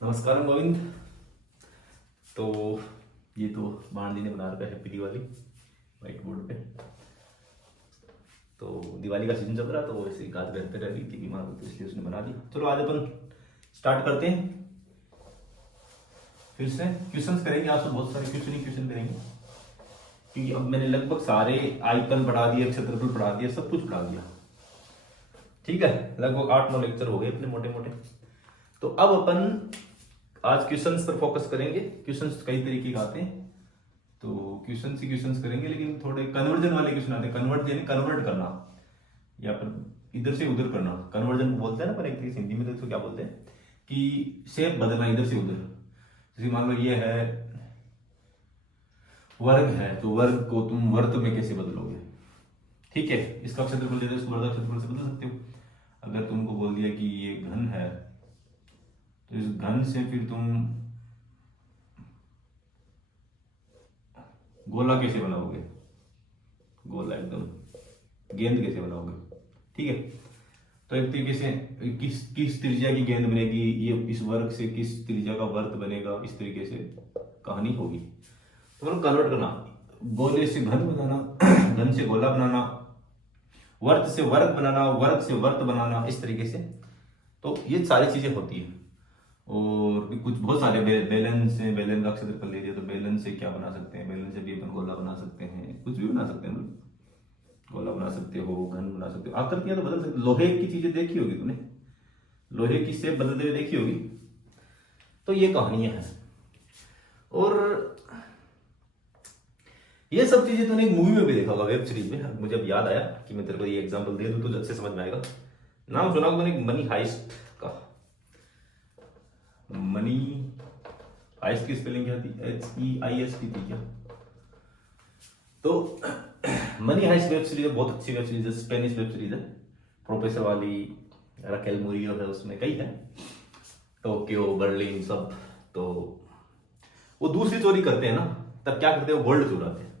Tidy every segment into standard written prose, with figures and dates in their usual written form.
नमस्कार गोविंद। तो ये तो बांडी ने बना रखा है हैप्पी दिवाली व्हाइट बोर्ड पे। तो दिवाली का सीजन चल रहा तो वैसे ही गाज बेहतर रह रही थी बीमार होती इसलिए उसने बना दी। चलो आज अपन स्टार्ट करते हैं। फिर से क्वेश्चंस करेंगे, आज तो बहुत सारे क्वेश्चन करेंगे क्योंकि अब मैंने लगभग सारे आइकन पढ़ा दिए, क्षेत्रफल पढ़ा दिया, सब कुछ पढ़ा दिया। ठीक है, लगभग 8-9 लेक्चर हो गए अपने मोटे मोटे। तो अब अपन आज क्वेश्चंस पर फोकस करेंगे। क्वेश्चंस कई तरीके के आते हैं तो क्वेश्चंस करेंगे, लेकिन थोड़े कन्वर्जन वाले क्वेश्चन आते हैं। कन्वर्ट यानी कन्वर्ट करना या फिर इधर से उधर करना, कन्वर्जन बोलते हैं ना। पर एक तरीके हिंदी में तो इसको क्या बोलते हैं कि शेप बदलना इधर से उधर। जैसे मान लो ये है वर्ग है, तो वर्ग को तुम वर्त में कैसे बदलोगे। ठीक है, इसका क्षेत्रफल दे दो, इसको वर्ग क्षेत्रफल से बदल सकते हो। अगर तुमको बोल दिया कि ये घन है तो इस घन से फिर तुम गोला कैसे बनाओगे, गोला एकदम गेंद कैसे बनाओगे। ठीक है, तो एक तरीके से किस त्रिज्या की गेंद बनेगी, ये इस वर्ग से किस त्रिज्या का वर्त बनेगा, इस तरीके से कहानी होगी। तो मतलब कन्वर्ट करना, गोले से घन बनाना, घन से गोला बनाना, वर्त से वर्ग बनाना, वर्ग से वर्त बनाना, इस तरीके से। तो ये सारी चीजें होती है। और भी कुछ बहुत सारे बेलन से, बेलन का क्षेत्रफल ले लिया तो बेलन से क्या बना सकते हैं, बेलन से भी अपन गोला बना सकते हैं, कुछ भी बना सकते हैं। मतलब गोला बना सकते हो, घन बना सकते हो, आकृतियां तो बदल सकते। लोहे की चीजें देखी होगी तुमने, लोहे की शेप बदलते हुए देखी होगी। तो ये कहानियां हैं। और ये सब चीजें तूने एक मूवी में भी देखा होगा, वेब सीरीज में। मुझे अब याद आया कि मैं तेरे को ये एग्जांपल दे दूं तो अच्छे समझ में आएगा। नाम सुना होगा मैंने, मनी हाइस्ट का। मनी हाइस्ट की स्पेलिंग क्या थी, HEIST थी क्या। तो मनी हाइस्ट वेब सीरीज है, बहुत अच्छी वेब सीरीज है, स्पेनिश वेब सीरीज है। प्रोफेसर वाली राकेल मुरियो है उसमें, कई है, टोक्यो, बर्लिन सब। तो वो दूसरी चोरी करते हैं ना, तब क्या करते हैं, वो गोल्ड चुराते हैं।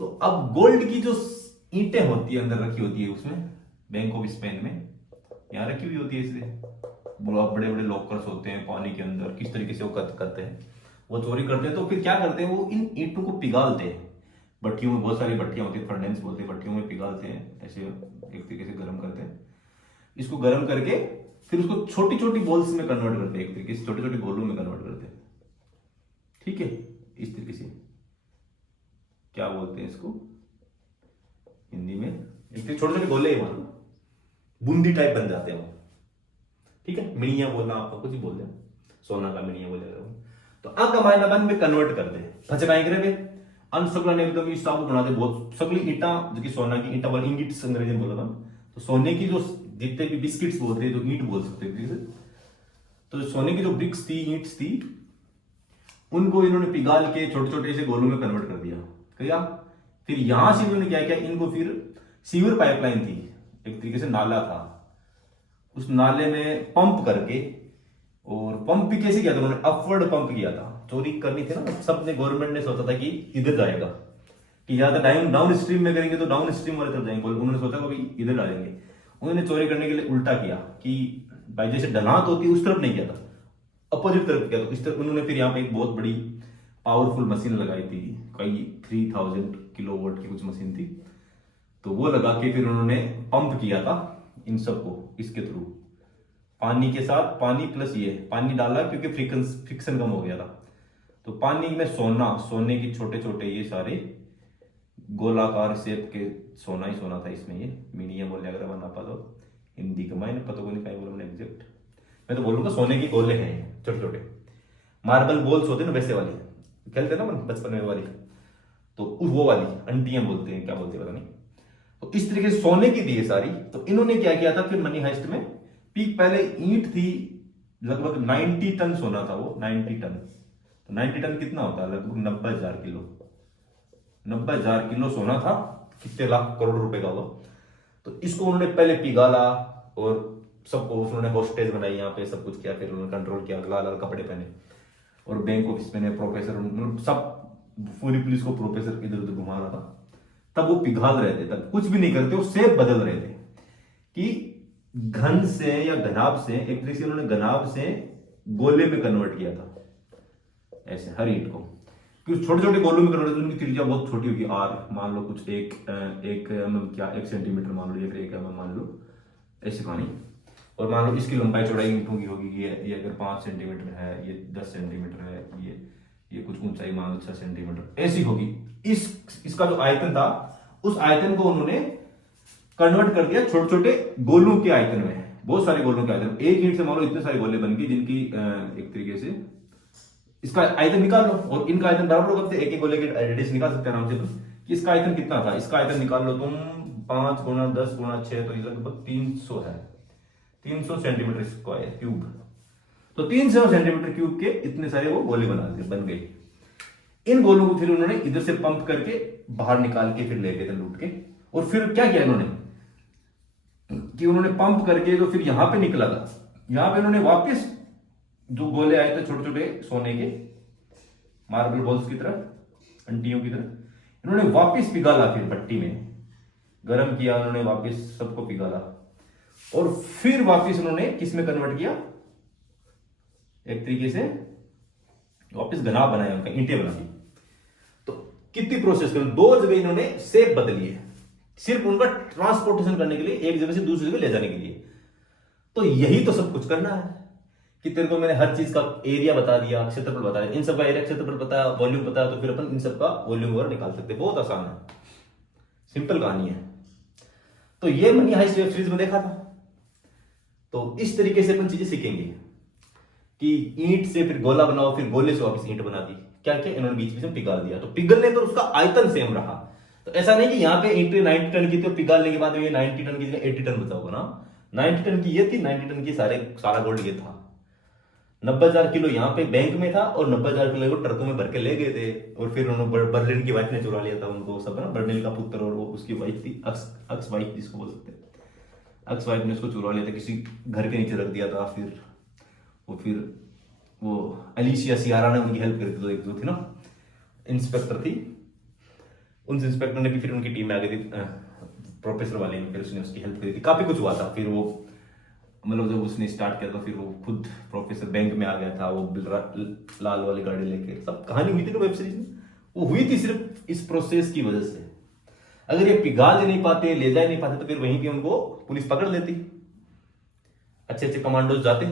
तो अब गोल्ड की जो ईंटें होती है अंदर रखी होती है उसमें, बैंक ऑफ स्पेन में यहाँ रखी हुई होती है। इसलिए बहुत बड़े बड़े लॉकर्स होते हैं पानी के अंदर, किस तरीके से वो करते हैं, वो चोरी करते हैं। तो फिर क्या करते हैं, वो इन ईंटों को पिघालते हैं भट्टियों में। बहुत सारी भट्टियां होती है, फर्नेस बोलते हैं, भट्टियों में पिघालते हैं, ऐसे एक तरीके से गर्म करते हैं। इसको गर्म करके फिर उसको छोटी छोटी बॉल्स में कन्वर्ट करते हैं, एक तरीके से छोटे छोटे गोलों में कन्वर्ट करते हैं। ठीक है, इस तरीके से क्या बोलते हैं इसको हिंदी में, एक छोटे छोटे गोले ही मान लो, बूंदी टाइप बन जाते हैं वो। ठीक है, मिणिया बोलना, आपको कुछ ही बोल दें, सोना का मिणिया बोले। तो आका मायना बन में कन्वर्ट कर दे, फचकाई करे वे अनसगला ने एकदम इस साबु बना दे। बहुत सगली ईटा जो कि सोना की ईटा वाली इंगिट्स अंग्रेजी में बोला था। तो सोने की जो जितने भी बिस्किट्स बोलते हैं, जो ईंट बोल सकते हैं, तो सोने की जो ब्रिक्स थी, ईंट्स थी, उनको इन्होंने पिघाल के छोटे छोटे से गोलों में कन्वर्ट कर दिया। फिर यहां से इन्होंने क्या किया, इनको फिर सीवर पाइपलाइन थी, एक तरीके से नाला था, उस नाले में पंप करके, और पंप भी कैसे किया था उन्होंने, अपवर्ड पंप किया था। चोरी करनी थी ना, सबने, गवर्नमेंट ने सोचा था कि इधर जाएगा, कि ज्यादा टाइम डाउन स्ट्रीम में करेंगे तो डाउन स्ट्रीम वाले तरफ जाएंगे। उन्होंने सोचा कि इधर डालेंगे। उन्होंने चोरी करने के लिए उल्टा किया कि भाई जैसे ढलान होती है उस तरफ नहीं किया था, अपोजिट तरफ किया। तो इस तरफ उन्होंने फिर यहाँ पे एक बहुत बड़ी पावरफुल मशीन लगाई थी, कई 3000 किलोवाट की कुछ मशीन थी। तो वो लगा के फिर उन्होंने पंप किया था इन सबको, इसके थ्रू पानी के साथ, पानी प्लस ये पानी डाला क्योंकि फ्रिक्शन कम हो गया था। तो पानी में सोने की छोटे छोटे ये सारे गोलाकार शेप के सोना ही सोना था इसमें। ये मीडिया बोले अगर बना पा तो हिंदी का मैंने पता को नहीं कहीं बोला मैंने एग्जैक्ट, मैं तो बोलूंगा सोने के गोले हैं छोटे छोटे, मार्बल बॉल्स होते ना वैसे वाली, खेलते ना बचपन में वाली, तो वो वाली अंटियां बोलते हैं, क्या बोलते हैं पता नहीं। तो इस तरीके से सोने की थी सारी। तो इन्होंने क्या किया था फिर मनी हाइस्ट में, पीक पहले ईंट थी लगभग 90 टन सोना था वो, 90 टन। तो 90 टन कितना होता है, लगभग 90,000 किलो, 90,000 किलो सोना था, कितने लाख करोड़ रुपए का हुआ। तो इसको उन्होंने पहले पिघाला और सबको उन्होंने होस्टेज बनाई यहाँ पे, सब कुछ किया, फिर उन्होंने कंट्रोल किया, लाल लाल कपड़े पहने, और बैंक ऑफिस में प्रोफेसर, मतलब सब पूरी पुलिस को प्रोफेसर इधर उधर घुमा रहा था। तब वो पिघाल रहे थे, तब कुछ भी नहीं करते, वो शेप बदल रहे थे कि घन से या घनाभ से, एक तरीके से उन्होंने घनाभ से गोले में कन्वर्ट किया था, ऐसे हर ईंट को। क्योंकि छोटे छोटे गोलों में कन्वर्ट, उनकी त्रिज्या बहुत छोटी होगी, आर मान लो कुछ एक mm क्या 1 सेंटीमीटर मान लो, एक mm मान लो, ऐसी कहानी। और मान लो इसकी लंबाई चौड़ाई ईंटों की होगी, ये अगर 5 सेंटीमीटर है, ये 10 सेंटीमीटर है, ये कुछ ऊंचाई मान लो 6 सेंटीमीटर ऐसी होगी। इसका जो आयतन था, उस आयतन को उन्होंने कन्वर्ट कर दिया छोटे छोटे गोलों के आयतन में, बहुत सारे गोलों के आयतन। एक ईंट से मान लो इतने सारे गोले बन गए, जिनकी एक तरीके से इसका आयतन निकाल लो, और इनका आयतन बराबर होगा, एक एक गोले के रेडियस निकाल सकते हैं आराम से। कि इसका आयतन कितना था, इसका आयतन निकाल लो तुम 5 गुणा 10 गुणा 6, तो ये लगभग 300 है, 300 सेंटीमीटर स्क्वायर क्यूब। तो 300 सेंटीमीटर क्यूब के इतने सारे वो गोले बन गए। इन गोलों को फिर उन्होंने इधर से पंप करके बाहर निकाल के फिर ले गए थे लूट के। और फिर क्या किया इन्होंने कि उन्होंने पंप करके जो फिर यहां पे निकला था, यहां पे उन्होंने वापस जो गोले आए थे छोटे छोटे सोने के मार्बल बॉल्स की तरह, अंटियों की तरह, इन्होंने वापस पिघाला, फिर भट्टी में गर्म किया उन्होंने, वापस सबको पिघाला, और फिर वापस उन्होंने किस में कन्वर्ट किया, एक तरीके से वापस घना बनाया, उनका ईंटें बना दी। तो कितनी प्रोसेस कर, 2 जगह इन्होंने शेप बदली है, सिर्फ उनका ट्रांसपोर्टेशन करने के लिए, एक जगह से दूसरी जगह ले जाने के लिए। तो यही तो सब कुछ करना है कि तेरे को मैंने हर चीज का एरिया बता दिया, क्षेत्रफल बता दिया, इन सब का एरिया क्षेत्रफल पता है, वॉल्यूम पता है, तो फिर अपन इन सब का वॉल्यूम वगैरह निकाल सकते हैं। बहुत आसान है, सिंपल कहानी है। तो ये मनी हाइस्ट वेब सीरीज में देखा था। तो इस तरीके से अपन चीजें सीखेंगे कि ईंट से फिर गोला बनाओ, फिर गोले से वापस ईंट बना दी, क्या क्या इन्होंने बीच में पिघाल दिया। तो पिघलने पर उसका आयतन सेम रहा। तो ऐसा नहीं कि यहाँ पे ईंट 90 टन की थी, तो पिघालने के बाद ये 90 टन की जगह 80 टन बचा होगा ना। 90 टन की ये थी, 90 टन की सारा गोल्ड ये था। 90,000 किलो यहाँ पे बैंक में था, और 90,000 किलो को ट्रकों में भर के ले गए थे। और फिर उन्होंने बर्लिन की वाइफ ने चुरा लिया था उनको, सब ना, बर्लिन का पुत्र और वो उसकी वाइफ थी, अक्स वाइफ जिसको बोल सकते हैं, अक्स वाइफ ने उसको चुरा लिया था, किसी घर के नीचे रख दिया था। फिर वो अलीशिया सियारा ने उनकी हेल्प करी थी, तो एक जो थी ना इंस्पेक्टर थी, उन इंस्पेक्टर ने भी फिर उनकी टीम में आ गई थी, प्रोफेसर वाले ने, फिर उसने उसकी हेल्प करी थी, काफी कुछ हुआ था। फिर वो मतलब जब उसने स्टार्ट किया था, फिर वो खुद प्रोफेसर बैंक में आ गया था, वो लाल वाली गाड़ी लेके, सब कहानी हुई थी ना वेब सीरीज में, वो हुई थी सिर्फ इस प्रोसेस की वजह से। अगर ये पिघाल नहीं पाते, ले जा नहीं पाते, तो फिर वहीं पे उनको पुलिस पकड़ लेती। अच्छे अच्छे कमांडोज जाते,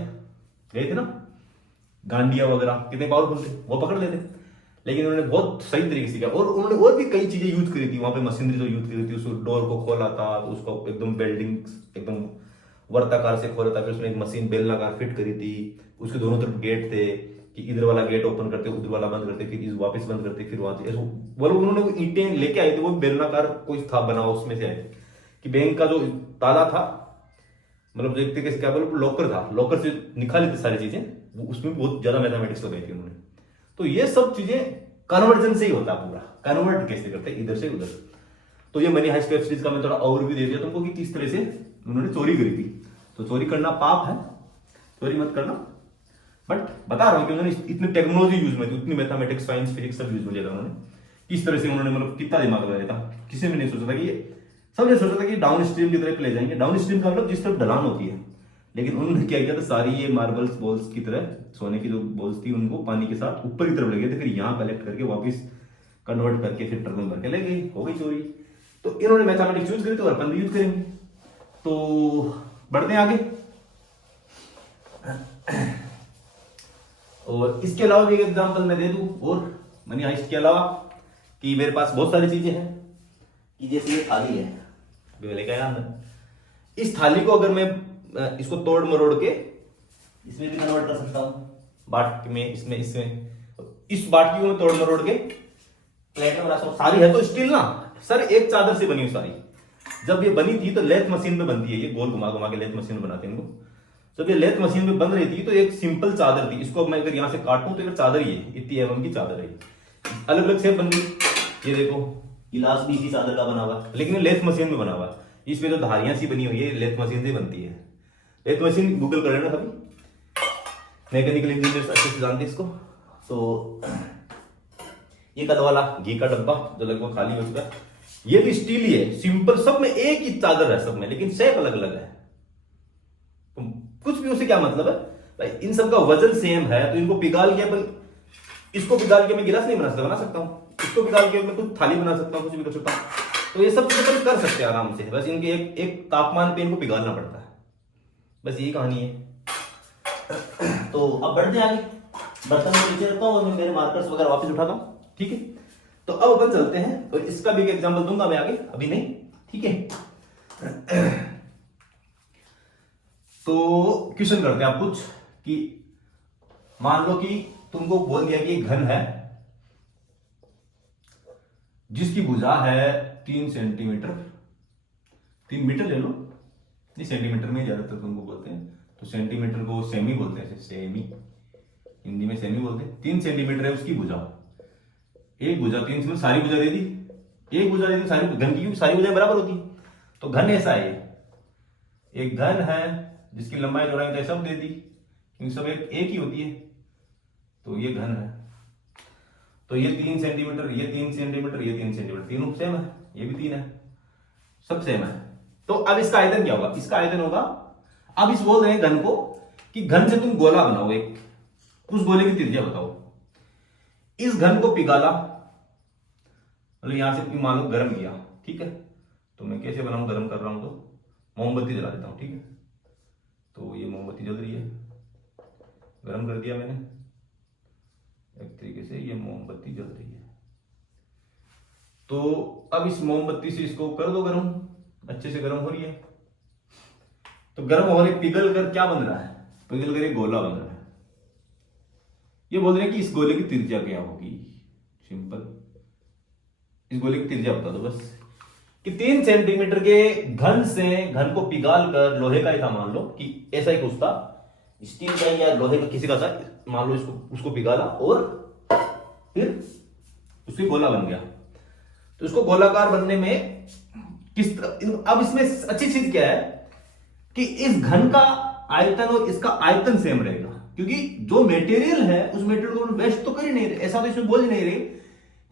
गए थे ना, गांडिया वगैरह कितने पावरफुल थे, वो पकड़ लेते। लेकिन उन्होंने बहुत सही तरीके से किया, और उन्होंने और भी कई चीजें यूज करी थी वहां पे, मशीनरी जो यूज करी थी, उस डोर को खोला था, उसको एकदम बेल्डिंग एकदम वर्ताकार से खोला था, फिर उसमें एक मशीन बेलनाकार फिट करी थी, उसके दोनों तरफ गेट थे कि इधर वाला गेट ओपन करते, उधर वाला बंद करते, फिर वापस बंद करते, फिर वहां से वो लोग उन्होंने ईंटें लेके आए थे, वो बेलनाकार कोई था बना, उसमें से आए कि बैंक का जो ताला था, मतलब एक तरीके से क्या बोलो लॉकर था, लॉकर से निकाली थी सारी चीजें, वो उसमें बहुत ज्यादा मैथमेटिक्स लगाई थी उन्होंने। तो ये सब चीजें कन्वर्जन से ही होता है, पूरा कन्वर्ट कैसे करते हैं इधर से उधर। तो ये मनी हाइस्ट वेब सीरीज का मैं थोड़ा ओवरव्यू दे दिया तुमको कि किस तरह से उन्होंने चोरी करी थी। तो चोरी करना पाप है, चोरी मत करना, बट बता रहा हूं कि उन्होंने इतनी टेक्नोलॉजी यूज में थी, उतनी मैथमेटिक्स साइंस फिजिक्स सब यूज में लिया था उन्होंने। किस तरह से उन्होंने मतलब कितना दिमाग लगाया था, किसी ने नहीं सोचा था कि सबने सोचा था कि डाउन स्ट्रीम की तरफ ले जाएंगे। डाउन स्ट्रीम का मतलब जिस तरफ ढलान होती है, लेकिन उन्होंने क्या किया था, सारी ये मार्बल्स बॉल्स की तरह सोने की जो बॉल्स थी उनको पानी के साथ ऊपर की तरफ ले गए थे, फिर यहाँ कलेक्ट करके वापस कन्वर्ट करके फिर ट्रक में भर के ले गए, हो गई चोरी। तो इन्होंने मैथमेटिक्स यूज करी, तो अपन भी यूज करेंगे। तो बढ़ते हैं आगे। और इसके अलावा भी एक एग्जांपल मैं दे दूं, और मनी हाइस्ट के अलावा, कि मेरे पास बहुत सारी चीजें हैं, कि जैसे ये थाली है लेके आया अंदर, इस थाली को अगर मैं इसको तोड़ मरोड़ के इसमें भी कन्वर्ट कर सकता हूं, बाटकी में, इसमें इस बाटकी को मैं तोड़ मरोड़ के प्लेट में बना सकता हूं। सारी है तो स्टील ना सर, एक चादर से बनी हुई सारी। जब ये बनी थी तो लेथ मशीन में बनती है, ये गोल घुमा घुमा के लेथ मशीन में बनाते हैं इनको। जब ये लेथ मशीन में बन रही थी तो एक सिंपल चादर थी, इसको मैं अगर यहां से काटूं तो ये चादर ही है, इतनी एवं की चादर है, अलग अलग शेप बन गई। ये देखो गिलास भी इसी चादर का बना हुआ है, लेकिन लेथ मशीन में बना हुआ है। इसमें जो धारियां सी बनी हुई है लेथ मशीन से बनती है। लेथ मशीन गूगल कर लेना कभी, मैकेनिकल इंजीनियर अच्छे से जानते इसको। तो ये कल वाला घी का डब्बा जो लगभग खाली हो चुका है, ये भी स्टील ही है, सिंपल, सब में एक ही चादर है सब में, लेकिन शेप अलग अलग है। तो कुछ भी उससे क्या मतलब है, भाई इन सब का वजन सेम है, तो इनको पिघाल के अपन, इसको पिघाल के मैं गिलास नहीं बना सकता हूँ, इसको पिघाल के मैं कुछ थाली बना सकता हूँ, कुछ भी कर सकता हूँ। तो ये सब चीजें अपन कर सकते हैं आराम से, बस इनके एक तापमान पे इनको पिघालना पड़ता है, बस यही कहानी है। तो अब बढ़ते हैं आगे, बर्तन में नीचे रखता हूँ और मैं मेरे मार्कर्स वगैरह वापस उठाता हूँ, ठीक है। तो अब अपन चलते हैं, और इसका भी एक एग्जांपल दूंगा मैं आगे, अभी नहीं, ठीक है। तो क्वेश्चन करते हैं आप कुछ, कि मान लो कि तुमको बोल दिया कि एक घन है जिसकी भुजा है 3 सेंटीमीटर, 3 मीटर ले लो, नहीं सेंटीमीटर में ज्यादातर तुमको बोलते हैं, तो सेंटीमीटर को सेमी बोलते हैं, सेमी हिंदी में सेमी बोलते हैं। 3 सेंटीमीटर है उसकी भुजा, एक भुजा 3 से सारी भुजा दे दी, एक भुजा दे दी सारी घन की, क्योंकि सारी भुजाएं बराबर होती, तो घन ऐसा है, एक घन है जिसकी लंबाई चौड़ाई सब दे दी, क्योंकि सब एक ही होती है, तो ये घन है। तो ये 3 सेंटीमीटर, ये 3 सेंटीमीटर, ये 3 सेंटीमीटर, तीनों सेम है, ये भी 3 है, सब सेम है। तो अब इसका आयतन क्या होगा, इसका आयतन होगा, अब इस बोल रहे हैं घन को कि घन से तुम गोला बनाओ एक, उस गोले की त्रिज्या बताओ। इस घन को पिघाला, मतलब यहां से मान लो गर्म किया, ठीक है, तो मैं कैसे बनाऊं, गर्म कर रहा हूं तो मोमबत्ती जला देता हूं, ठीक है, तो ये मोमबत्ती जल रही है, गर्म कर दिया मैंने एक तरीके से, ये मोमबत्ती जल रही है। तो अब इस मोमबत्ती से इसको कर दो गर्म, अच्छे से गर्म हो रही है, तो गर्म होने पिघल कर क्या बन रहा है, पिघल कर एक गोला बन रहा है। ये बोल रहे हैं कि इस गोले की त्रिज्या क्या होगी, सिंपल, इस गोले की त्रिज्या बता दो बस, कि 3 सेंटीमीटर के घन से घन को पिघाल कर, लोहे का ही था मान लो कि ऐसा ही कुछ था, स्टील का या लोहे का किसी का था, मान लो इसको, उसको पिघाला और फिर उसकी गोला बन गया। तो इसको गोलाकार बनने में किस तरह, अब इसमें अच्छी चीज क्या है कि इस घन का आयतन और इसका आयतन सेम रहेगा, क्योंकि जो मटेरियल है उस मटेरियल को वेस्ट तो कर ही नहीं रहे, ऐसा तो इसमें बोल ही नहीं रहे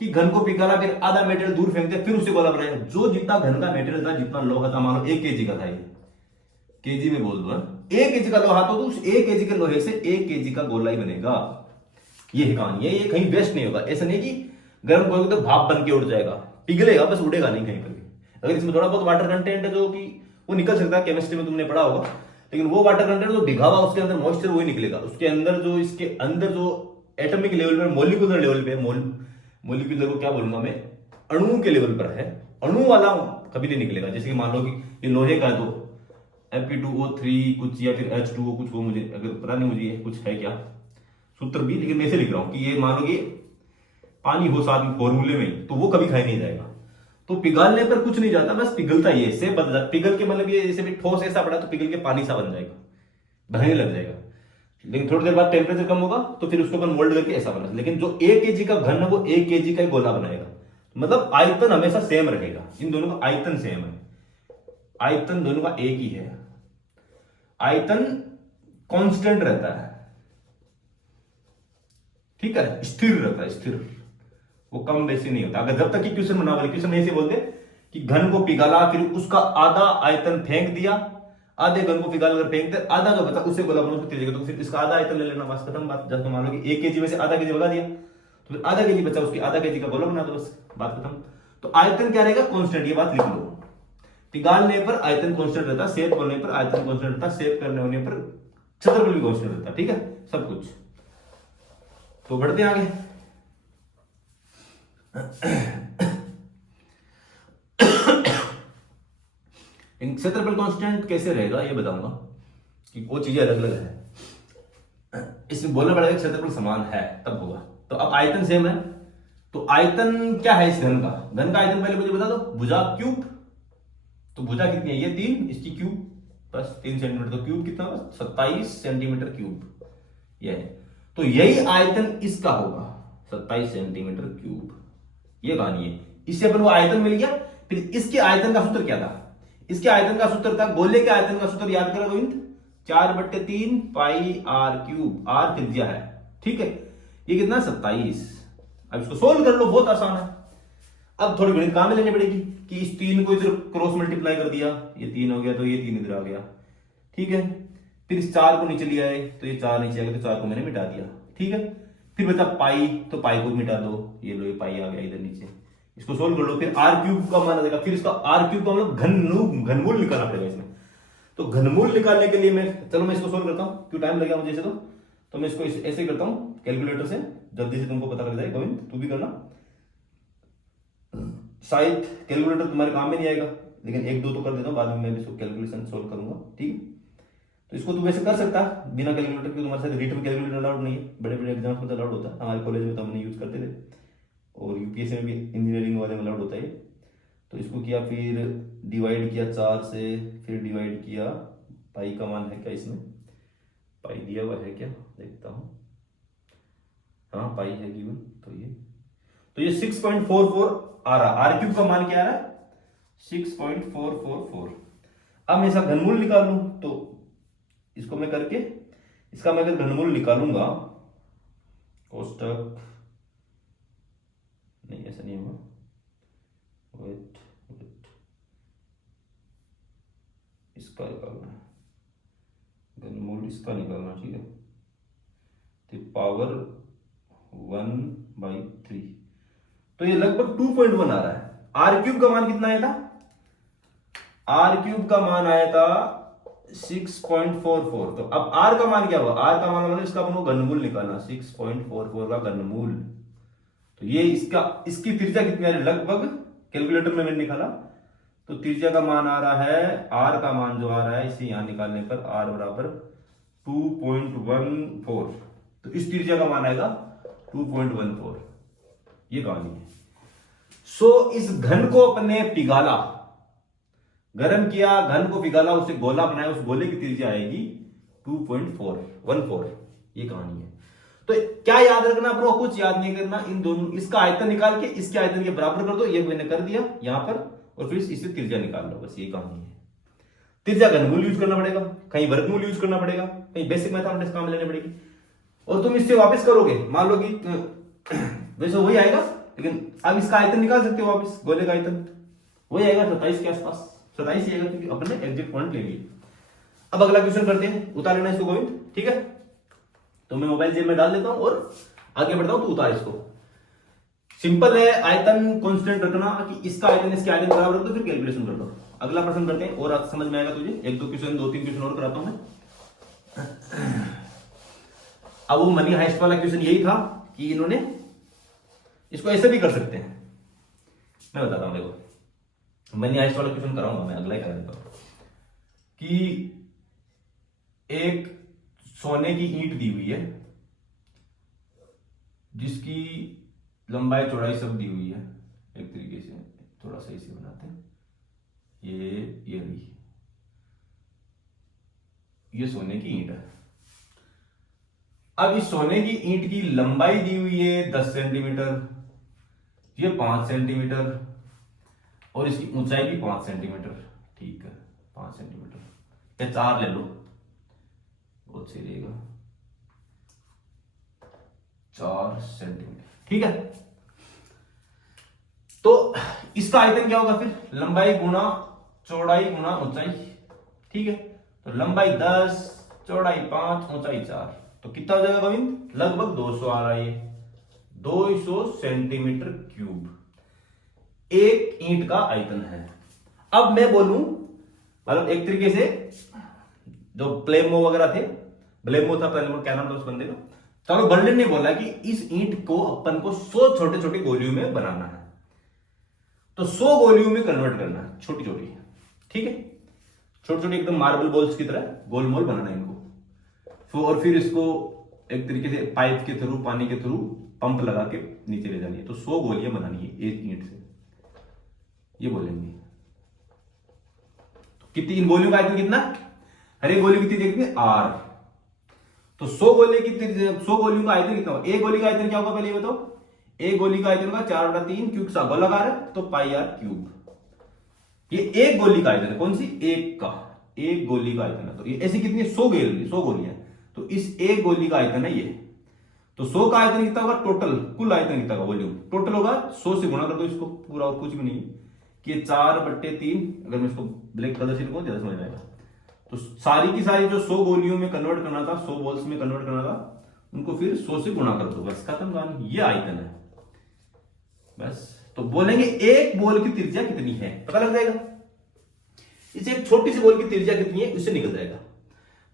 कि घन को पिघाला फिर आधा मटेरियल दूर फेंक दिया फिर उसे गोला बनाया। जो जितना घन का मटेरियल था, जितना लोहा था, मान लो 1 केजी का था, ये केजी में बोल दो, 1 केजी का लोहा, तो उस 1 केजी के लोहे से 1 केजी का गोला ही बनेगा। ये कहानी है, ये कहीं वेस्ट नहीं होगा, ऐसा नहीं कि गर्म करोगे तो भाप बन के उड़ जाएगा, पिघलेगा बस, उड़ेगा नहीं कहीं पर भी। अगर इसमें थोड़ा बहुत वाटर कंटेंट है जो कि वो निकल सकता है, केमिस्ट्री में तुमने पढ़ा होगा, लेकिन वो वाटर कंटेंट जो दिखा हुआ उसके अंदर मॉइस्चर वही निकलेगा, उसके अंदर जो, इसके अंदर जो एटॉमिक लेवल पर, मोलिकुलर लेवल पे, मोलिकुलर को क्या बोलूंगा मैं, अणु के लेवल पर है, अणु वाला कभी नहीं निकलेगा। जैसे कि मान लो कि ये लोहे का है तो Fe2O3 कुछ या फिर H2O कुछ, वो मुझे अगर पता नहीं, मुझे कुछ है क्या सूत्र भी, लेकिन मैं ऐसे लिख रहा हूं कि ये मान लो कि पानी हो साथ में फॉर्मूले में, तो वो कभी खाई नहीं जाएगा। तो पिघालने पर कुछ नहीं जाता, बस पिघलता ही है, इससे बदल, पिघल के मतलब ये जैसे भी ठोस ऐसा पड़ा तो पिघल के पानी सा बन जाएगा, बहने लग जाएगा, लेकिन थोड़ी देर बाद टेम्परेचर कम होगा तो फिर उसको अपन मोल्ड करके ऐसा बना। लेकिन जो 1 केजी का घन है वो 1 केजी का ही गोला बनाएगा, मतलब आयतन हमेशा सेम रहेगा, इन दोनों का आयतन सेम है, आयतन दोनों का एक ही है, आयतन कांस्टेंट रहता है, ठीक है, स्थिर रहता है, स्थिर, वो कम बेसी नहीं होता। अगर जब तक कि क्वेश्चन बना वाले, क्वेश्चन ऐसे बोलते कि घन को पिघाला फिर उसका आधा आयतन फेंक दिया, आधे घन को पिघाल कर फेंक दे, आधा जो बचा उससे गोला बना, उसको तेजी, तो फिर इसका आधा आयतन ले लेना, बस खत्म बात। जब मान लो कि 1 केजी में से आधा केजी भगा दिया तो फिर आधा केजी बचा, उसकी आधा केजी का गोला बना दो, बस बात खत्म। तो आयतन क्या रहेगा, कांस्टेंट, ये बात लिख लो। पिघालने पर आयतन कांस्टेंट रहता, सेव करने पर आयतन कांस्टेंट रहता, सेव करने होने पर क्षेत्रफल भी कांस्टेंट रहता, ठीक है, सब कुछ। तो बढ़ते हैं आगे। क्षेत्रफल कांस्टेंट कैसे रहेगा ये बताऊंगा, कि वो चीजें अलग अलग है, इसमें बोलना पड़ेगा क्षेत्रफल समान है तब होगा। तो अब आयतन सेम है, तो आयतन क्या है इस घन का, घन का आयतन पहले मुझे बता दो, भुजा क्यूब, तो भुजा कितनी है, ये 3, इसकी क्यूब बस 3 सेंटीमीटर, तो क्यूब कितना, 27 सेंटीमीटर क्यूब, ये है। तो यही आयतन इसका होगा, 27 सेंटीमीटर क्यूब, ये कहानी है। इससे अपन वो आयतन मिल गया। फिर इसके आयतन का सूत्र क्या था, इसके आयतन का सूत्र था, गोले के आयतन का सूत्र याद करो Govind, 4/3 pi r cube, are त्रिज्या है, ठीक है, ये कितना 27। अब इसको सोल्व कर लो, बहुत आसान है। अब थोड़ी गणित काम में लेनी पड़ेगी कि इस 3 को इधर क्रॉस मल्टीप्लाई कर दिया, ये 3 हो गया, तो ये 3 इधर आ गया, ठीक है, फिर इस 4 को नीचे लिया है तो ये 4 नीचे आएगा, तो 4 को मैंने मिटा दिया, ठीक है। फिर बचा पाई, तो पाई को मिटा दो, ये लो ये पाई आ गया इधर नीचे, इसको सोल्व कर लो। फिर आर क्यूब का मान आ जाएगा, फिर इसका आर क्यूब का मतलब घनमूल निकालना पड़ेगा इसमें। तो घनमूल निकालने के लिए मैं इसको सोल्व करता हूँ, क्यों टाइम लगेगा मुझे इसे, तो मैं इसको ऐसे करता हूँ कैलकुलेटर से, जल्दी से तुमको पता लग जाए। गोविंद तू भी करना, शायद कैलकुलेटर तुम्हारे काम में नहीं आएगा, लेकिन 1 2 तो कर देता हूँ, बाद में मैं इसको कैलकुलेशन सोल्व करूंगा, ठीक है। तो इसको तू वैसे कर सकता है बिना कैलकुलेटर के, तुम्हारे साथ रीट में कैलकुलेटर अलाउड नहीं है, बड़े बड़े एग्जाम्स में तो अलाउड होता है, हमारे कॉलेज में तो हमने यूज करते थे, और यूपीएससी में भी इंजीनियरिंग वाले में अलाउड होता है। तो इसको किया, फिर डिवाइड किया 4 से, फिर डिवाइड किया, पाई का मान है क्या इसमें, पाई दिया हुआ है क्या, देखता हूँ, हाँ पाई है गिवन, तो ये 6.44 आ रहा। आर क्यूब का मान क्या आ रहा है, 6.444। अब मैं इसका घनमूल निकाल लूं, तो इसको मैं करके इसका मैं अगर घनमूल निकालूंगा, कोष्टक नहीं, ऐसा नहीं होगा, वेट इसका निकालना है, घनमूल इसका निकालना, ठीक है। तो पावर 1/3, तो ये लगभग 2.1 आ रहा है। आर क्यूब का मान कितना आया था, आर क्यूब का मान आया था 6.44। तो अब आर का मान क्या हुआ, आर का मान मतलब इसका अपन को घनमूल निकालना, 6.44 का घनमूल। तो ये इसकी त्रिज्या कितनी आ रही है, लगभग कैलकुलेटर में मैंने निकाला, तो त्रिज्या का मान आ रहा है, आर का मान जो आ रहा है इसे यहां निकालने पर आर बराबर 2.14, तो इस त्रिज्या का मान आएगा 2.14। ये कहानी है। सो इस घन को अपने पिघाला, गर्म किया, घन को पिघाला, उसे गोला बनाया, उस गोले की त्रिज्या आएगी 2.414। ये कहानी है। तो क्या याद रखना ब्रो, कुछ याद नहीं करना, इन दोनों, इसका आयतन निकाल के इसके आयतन के बराबर कर दो, ये मैंने कर दिया यहां पर, और फिर इससे त्रिज्या निकाल लो, बस ये कहानी है। त्रिज्या घनमूल यूज करना पड़ेगा, कहीं वर्गमूल यूज करना पड़ेगा, कहीं बेसिक मैथमेटिक्स काम लेने पड़ेगी, और तुम इससे वापस करोगे, मान लो कि वैसे वही आएगा, लेकिन अब इसका आयतन निकाल सकते हो वापस, गोले का आयतन वही आएगा 27 के आसपास, 27 ही आएगा, क्योंकि अपने एग्जैक्ट पॉइंट ले लिए। अब अगला क्वेश्चन करते हैं, उतार लेना इसको गोविंद, ठीक है। तो मैं मोबाइल जेब में डाल देता हूं और आगे बढ़ता हूं, तो उतार इसको। सिंपल है, आयतन कांस्टेंट रखना, कि इसका आयतन इसके आयतन बराबर रख दो, फिर कैलकुलेशन कर दो। अगला प्रश्न करते हैं, और समझ में आएगा तुझे, 1 2 क्वेश्चन, 2 3 क्वेश्चन और कराता हूं मैं। अब वो मनी हाइस्ट वाला क्वेश्चन यही था कि इन्होंने इसको ऐसे भी कर सकते हैं, मैं बताता हूं, देखो मनी हाइस्ट वाला क्वेश्चन कराऊंगा मैं, अगला ही करा देता हूं, कि एक सोने की ईंट दी हुई है, जिसकी लंबाई चौड़ाई सब दी हुई है, एक तरीके से थोड़ा सा इसे बनाते हैं, ये रही, ये सोने की ईंट है। अब इस सोने की ईंट की लंबाई दी हुई है 10 सेंटीमीटर, ये 5 सेंटीमीटर, और इसकी ऊंचाई भी 5 सेंटीमीटर, ठीक है, 5 सेंटीमीटर या 4 ले लो, बहुत सही रहेगा, 4 सेंटीमीटर, ठीक है। तो इसका आयतन क्या होगा फिर, लंबाई गुणा चौड़ाई गुणा ऊंचाई, ठीक है। तो लंबाई 10, चौड़ाई 5, ऊंचाई 4, तो कितना हो जाएगा गोविंद, लगभग 200 आ रहा है, 200 सेंटीमीटर क्यूब एक ईंट का आयतन है। अब मैं बोलूं, मतलब एक तरीके से जो प्लेमो वगैरह थे, ब्लेमो था पहले, क्या नाम था उस बंदे का, चलो बर्लिन ने बोला कि इस ईंट को अपन को 100 छोटे छोटे गोलियों में बनाना है, तो 100 गोलियों में कन्वर्ट करना है, छोटी छोटी, ठीक है, छोटी छोटी एकदम मार्बल बॉल्स की तरह गोल मोल बनाना है इनको, और फिर इसको एक तरीके से पाइप के थ्रू, पानी के थ्रू पंप लगा के नीचे ले जानी है, तो 100 गोलियां बनानी है एक ईंट से, ये बोलेंगे। तो कितनी, इन गोलियों का आयतन कितना, हर एक गोली कितनी देखते हैं, आर, तो 100 गोली की 100 गोलियों का आयतन कितना होगा, एक गोली का आयतन क्या होगा पहले ये बताओ, एक गोली का आयतन होगा 4/3, क्योंकि सा गोलाकार है तो पाई आर क्यूब, ये एक गोली का आयतन है, कौन सी, एक गोली का आयतन है, तो ये ऐसी कितनी, 100 गोलियां, तो इस एक गोली का आयतन है ये, तो 100 का आयतन कितना होगा, टोटल कुल आयतन कितना होगा, वॉल्यूम टोटल होगा, 100 से गुणा कर दो इसको पूरा, और कुछ भी नहीं, कि 4/3, अगर मैं इसको ब्लैक कलर से लिखूं ज्यादा समझ में आएगा, तो तो सारी की सारी जो 100 गोलियों में कन्वर्ट करना था, 100 बॉल्स में कन्वर्ट करना था, उनको फिर 100 से गुणा कर दो, बस खत्म कहानी। ये आयतन है बस। तो बोलेंगे एक बॉल की त्रिज्या कितनी है, पता लग जाएगा। इसे एक छोटी सी बॉल की त्रिज्या कितनी है उससे निकल जाएगा।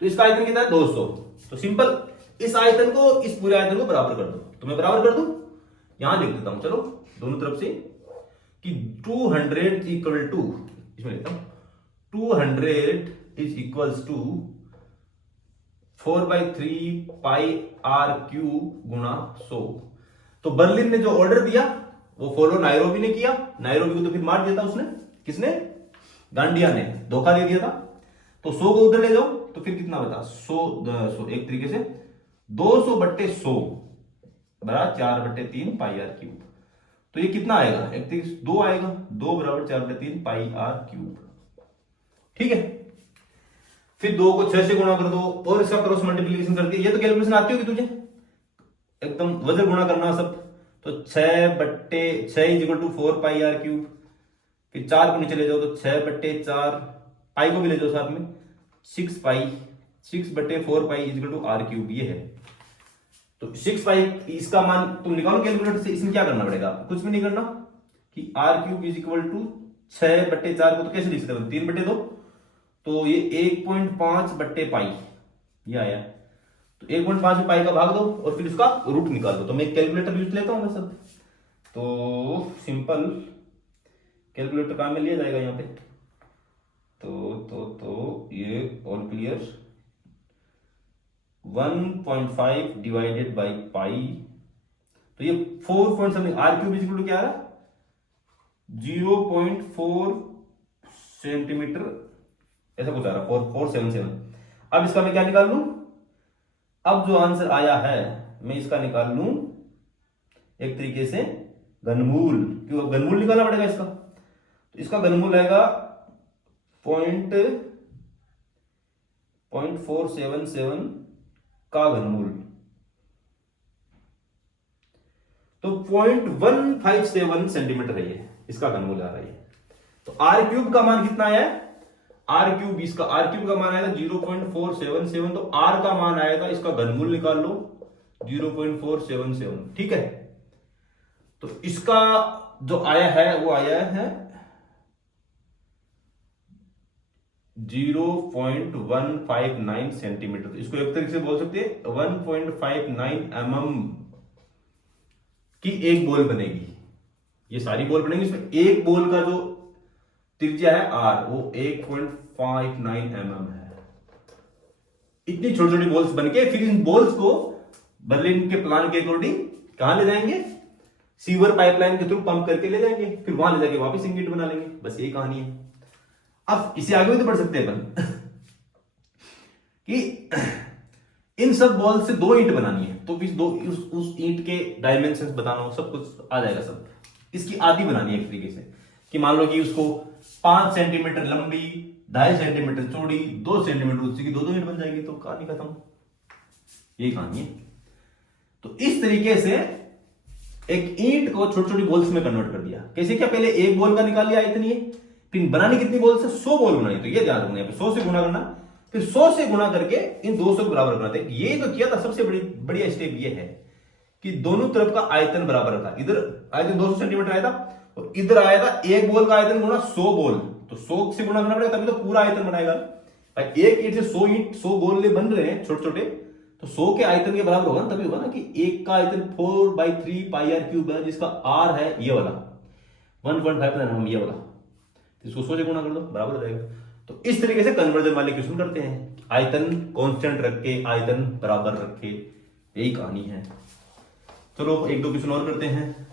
तो इसका आयतन कितना है 200। तो सिंपल, इस आयतन को इस पूरे आयतन को बराबर कर दो। तो मैं बराबर कर दूं, यहां लिख देता हूं, चलो दोनों तरफ से, कि 200 इक्वल टू, इसमें लिखता हूं 200 is equals to 4/3 pi r cube गुणा 100। तो बर्लिन ने जो ऑर्डर दिया वो फॉलो नायरोबी ने किया। नायरोबी को तो फिर मार दिया था उसने, किसने, गांडिया ने, धोखा दे दिया था। तो 100 को उधर ले जाओ तो फिर कितना बता, 100 एक तरीके से 200/100 बराबर 4/3 पाई आर क्यूब। तो ये कितना आएगा, एक तरीके से 2 आएगा, 2 बराबर 4/3 पाई आर क्यूब। ठीक है, फिर 2 को 6 से गुणा कर दो और इसका क्रॉस मल्टीप्लीकेशन कर दिया। ये तो कैलकुलेशन आती होगी तुझे, एकदम वजन गुणा करना सब। तो 6/6 is equal to 4 pi r cube. फिर 4 को नीचे ले जाओ तो 6/4, पाई को भी ले जाओ साथ में, 6 pi, 6/4 pi is equal to r cube. ये है तो 6 पाई, इसका मान तुम निकालो कैलकुलेटर से। इसमें क्या करना पड़ेगा, कुछ भी नहीं करना, कि r cube is equal to 6/4 को तो कैसे लिख सकते हो, 3/2। तो ये 1.5/पाई ये आया। तो 1.5 में पाई का भाग दो और फिर उसका रूट निकाल दो। तो मैं कैलकुलेटर यूज लेता हूं मैं सब। तो सिंपल कैलकुलेटर काम में लिया जाएगा यहाँ पे। तो ये all clear, 1.5 divided by pi. तो ये 4 point something, r cube is equal to क्या आ रहा है, 0.4 सेंटीमीटर, ऐसा कुछ आ रहा है, 4477। अब इसका मैं क्या निकाल लूं, अब जो आंसर आया है मैं इसका निकाल लूं एक तरीके से घनमूल, क्यों घनमूल निकालना पड़ेगा इसका। तो इसका घनमूल आएगा 0.477 का घनमूल, तो 0.157 सेंटीमीटर है ये, इसका घनमूल आ रहा है। तो आर क्यूब का मान कितना आया है, आर क्यूब, इसका आर क्यूब का मान आएगा 0.477। तो आर का मान आएगा, इसका घनमूल निकाल लो 0.477। ठीक है, तो इसका जो आया है वो आया है 0.159 सेंटीमीटर। तो इसको एक तरीके से बोल सकते हैं 1.59 mm की एक बॉल बनेगी। ये सारी बॉल बनेगी, इसमें एक बॉल का जो त्रिज्या है आर वो 1.59 mm है। इतनी छोटी छोटी बॉल्स बनके फिर इन बॉल्स को बर्लिन के प्लान के अकॉर्डिंग कहां ले जाएंगे, सीवर पाइपलाइन के थ्रू पंप करके ले जाएंगे, फिर वहां ले जाके वापस इंगिट बना लेंगे। बस यही कहानी है। अब इसे आगे भी तो बढ़ सकते हैं अपन कि इन सब बॉल से 2 ईंट बनानी है, तो इस उस ईंट के डायमेंशंस बताना हो, सब कुछ आ जाएगा सब। इसकी आधी बनानी है एक तरीके से, कि मान लो कि उसको 5 सेंटीमीटर लंबी, 2.5 सेंटीमीटर चौड़ी, 2 सेंटीमीटर ऊंची की 2 ईंट बन जाएगी। तो कहानी खत्म, यही कहानी है। तो इस तरीके से एक ईंट को छोटी छोटी बॉल्स में कन्वर्ट कर दिया। कैसे, क्या पहले एक बॉल का निकाल लिया इतनी है, फिर बनानी कितनी बॉल से, 100 बॉल बनानी। तो ये ध्यान रखना, यहाँ पे 100 से गुणा करना, फिर 100 से गुणा करके इन 200 को बराबर करना था। ये तो किया था, सबसे बढ़िया स्टेप ये है कि दोनों तरफ का आयतन बराबर रखा। इधर आयतन 200 सेंटीमीटर आया था और इधर आया था एक बॉल का आयतन गुणा 100 बॉल। तो 100 से गुणा करना पड़ेगा, तभी तो पूरा आयतन बनाएगा। एक ईंट से 100 ईंट, 100 बॉल बन रहे हैं छोटे छोटे, तो 100 के आयतन के बराबर होगा, तभी होगा ना कि एक का आयतन 4/3 पाई आर क्यूब है, जिसका आर है ये वाला 1.5 ये वाला। इसको 100 से गुणा कर दो, बराबर हो जाएगा। तो इस तरीके से कन्वर्जन वाले क्वेश्चन करते हैं, आयतन कांस्टेंट रख के, आयतन बराबर रख के, यही कहानी है। चलो 1-2 क्वेश्चन और करते हैं।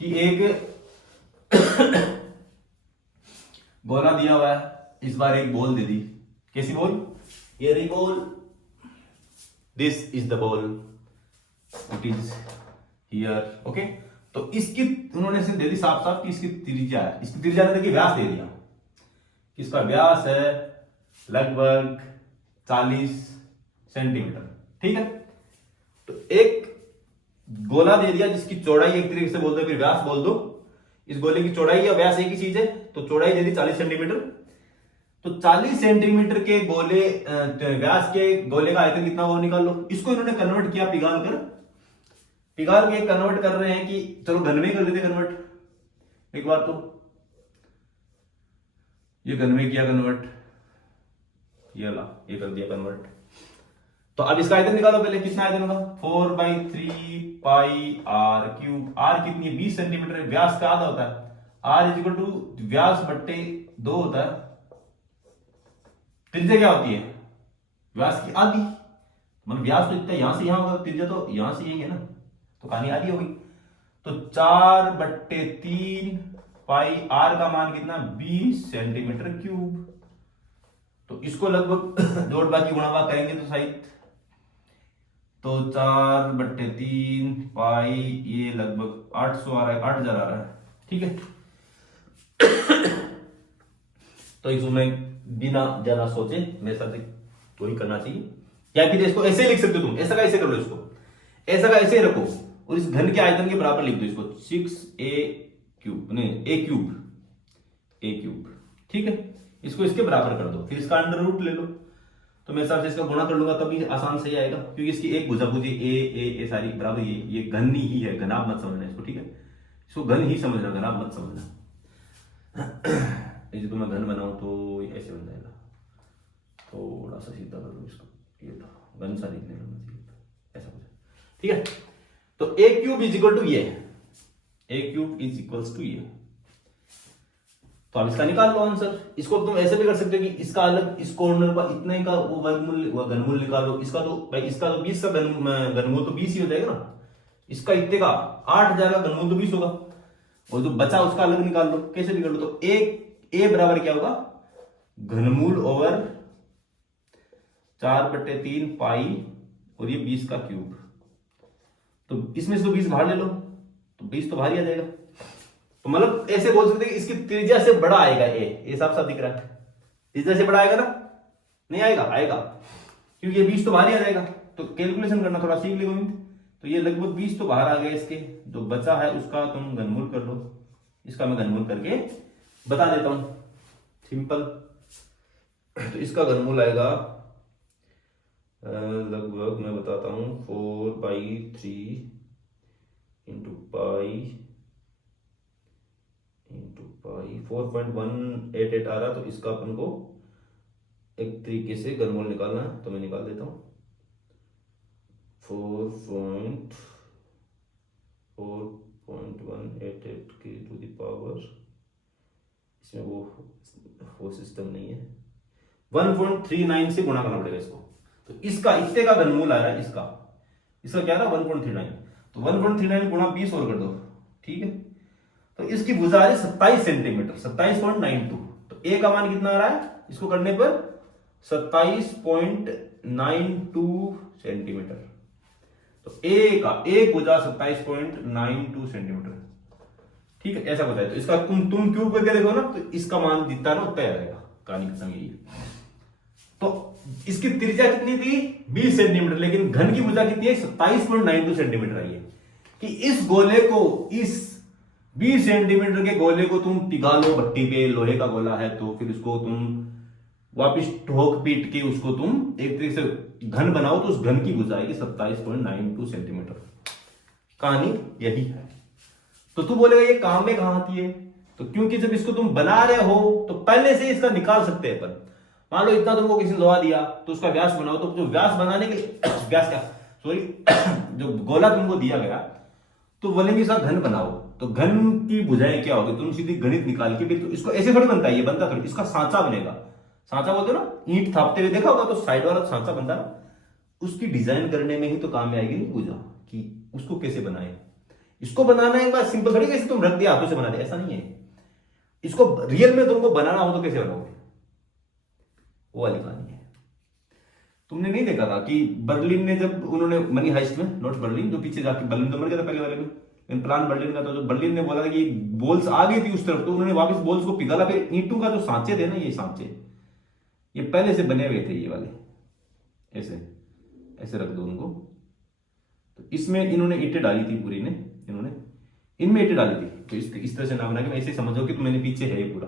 कि एक गोला दिया हुआ है, इस बार एक बॉल दे दी। कैसी बॉल, ये रही ball, this is the ball, it is here. Okay, तो इसकी उन्होंने से दे दी साफ साफ कि इसकी त्रिज्या है, इसकी त्रिज्या ने देखिए व्यास दे दिया, इसका व्यास है लगभग 40 सेंटीमीटर। ठीक है, तो एक गोला दे दिया जिसकी चौड़ाई एक तरीके से बोल दो, फिर व्यास बोल दो, इस गोले की चौड़ाई या व्यास एक ही चीज है, तो चौड़ाई दे दी 40 सेंटीमीटर। तो 40 सेंटीमीटर के गोले व्यास के गोले का आयतन कितना वो निकाल लो। इसको इन्होंने कन्वर्ट किया पिघाल के कन्वर्ट कर रहे हैं कि चलो घन में कर देते कन्वर्ट एक बार। तो ये घन में किया कन्वर्ट, ये कर दिया कन्वर्ट। तो अब इसका आयतन निकालो पहले, कितना आयतन होगा 4/3 पाई आर क्यूब। आर कितनी है 20 सेंटीमीटर है, व्यास का आधा होता है, आर इज इक्वल टू व्यास बट्टे 2 होता है। त्रिज्या क्या होती है व्यास की आधी, मतलब व्यास तो इतना यहां से यहां होगा, त्रिज्या तो यहां से यही है ना, तो कहानी आधी हो गई। तो 4/3 पाई आर का मान कितना 20 सेंटीमीटर क्यूब। तो इसको लगभग जोड़ बाकी गुणा करेंगे तो शायद, तो 4/3 पाई ये लगभग 800 आ रहा है, 8000 आ रहा है, ठीक है। तो इसमें बिना ज्यादा सोचे मेरे साथ तो ही करना चाहिए, या फिर इसको ऐसे लिख सकते हो तुम, ऐसा का ऐसे कर लो, इसको ऐसा का ऐसे रखो और इस घन के आयतन के बराबर लिख दो इसको 6a क्यूब, नहीं a क्यूब, ठीक है। इसको इसके बराबर कर दो, फिर इसका अंडर रूट ले लो। तो मेरे हिसाब से इसका गुणा कर लूंगा तभी आसान सही आएगा, क्योंकि इसकी एक भुजाभुजी ए सारी बराबर, ये घन ही है, घनाभ मत समझना इसको, ठीक है। इसको घन ही समझना, घनाभ मत समझना। इसे तो मैं घन बनाऊं तो ऐसे बन जाएगा, थोड़ा सा सीधा कर लो इसको, ये तो घन सा दिखने लगना चाहिए, ऐसा कुछ, ठीक है। तो ए क्यूब इज इक्वल टू ये, ए क्यूब इज इक्वल्स टू ये। तो आप इसका निकाल लो आंसर। इसको तुम ऐसे भी कर सकते हो कि इसका अलग, इस कॉर्नर का इतने का वो वर्गमूल, वो घनमूल निकालो। इसका तो भाई, इसका तो 20 का घनमूल तो 20 ही हो जाएगा ना, इसका इतने का 8000 का घनमूल तो 20 होगा, और जो बचा उसका अलग निकाल लो, कैसे निकाल लो। तो ए बराबर क्या होगा घनमूल ओवर 4/3 पाई और ये 20 का क्यूब। तो इसमें से तो 20 बाहर ले लो, तो 20 तो बाहर ही आ जाएगा। तो मतलब ऐसे बोल सकते हैं कि इसकी त्रिज्या से बड़ा आएगा ए, साफ साफ दिख रहा है, त्रिज्या से बड़ा आएगा ना, नहीं आएगा, आएगा, क्योंकि ये 20 तो बाहर ही आ जाएगा। तो कैलकुलेशन करना थोड़ा सीख ले गोविंद। तो ये लगभग 20 तो बाहर आ गए, इसके जो बचा है उसका तुम घनमूल कर लो। इसका मैं घनमूल करके बता देता हूं, सिंपल। तो इसका घनमूल आएगा लगभग, मैं बताता हूं, 4/3 इंटू पाई 4.188 आ रहा। तो इसका अपन को एक तरीके से घनमूल निकालना है, तो मैं निकाल देता हूं 4.188 की टू द पावर, इसमें वो सिस्टम नहीं है, 1.39 से गुणा करना पड़ेगा इसको। तो इसका इतने का घनमूल आ रहा है, इसका क्या रहा 1.39, तो 1.39 गुणा 20 और कर दो, ठीक है। तो इसकी भुजा है 27 सेंटीमीटर, 27.92। तो ए का मान कितना आ रहा है इसको करने पर 27.92 सेंटीमीटर। तो ए का एक भुजा 27.92 सेंटीमीटर, ठीक है, ऐसा बताया। तो इसका तुम क्यूब करके देखो ना, तो इसका मान जितना ना उतना आएगा, कहानी खत्म यही है। तो इसकी त्रिज्या कितनी थी 20 सेंटीमीटर, लेकिन घन की भुजा कितनी है 27.92 सेंटीमीटर आई है। कि इस गोले को, इस 20 सेंटीमीटर के गोले को तुम पिघालो भट्टी पे, लोहे का गोला है, तो फिर उसको तुम वापिस ठोक पीट के उसको तुम एक तरीके से घन बनाओ, तो उस घन की भुजा आएगी 27.92 सेंटीमीटर। कहानी यही है। तो तू बोलेगा ये काम में कहां आती है, तो क्योंकि जब इसको तुम बना रहे हो तो पहले से इसका निकाल सकते हैं अपन। मान लो इतना तुमको किसी ने लोहा दिया, तो उसका व्यास बनाओ, तो जो व्यास बनाने के व्यास क्या सॉरी जो गोला तुमको दिया गया, तो बोलेंगे इसका घन बनाओ। तो घन की भुजाएं क्या होगी, तुम सीधी गणित निकाल के, तो इसको ऐसे थोड़ी बनता है, ये बनता थोड़ी, इसका सांचा बनेगा। सांचा बोलते हो ना, ईंट थापते हुए देखा होगा, तो साइड वाला सांचा बनता है, उसकी डिजाइन करने में ही तो काम में आएगी नहीं भुजा, कि उसको कैसे बनाए। इसको बनाना एक बार सिंपल थोड़ी, कैसे तुम रख दिया हाथों से बना दे, ऐसा नहीं है। इसको रियल में तुमको बनाना हो तो कैसे बनाओगे, वो वाली कहानी है। तुमने नहीं देखा था कि बर्लिन ने जब उन्होंने मनी हाइस्ट में, नॉट बर्लिन, जो पीछे जाके बर्लिन तो मर गया था पहले वाले में, प्लान बर्लिन का था, जो बर्लिन ने बोला था कि बॉल्स आ गई थी उस तरफ, तो उन्होंने वापस बॉल्स को पिघला। फिर ईंटों का जो सांचे थे ना, ये सांचे ये पहले से बने हुए थे, ये वाले ऐसे ऐसे रख दो उनको। तो इसमें इन्होंने ईंटें डाली थी पूरी ने, इन्होंने इनमें ईंटें डाली थी, तो इस तरह से ना बना के ऐसे समझो कि मैंने पीछे है ये पूरा।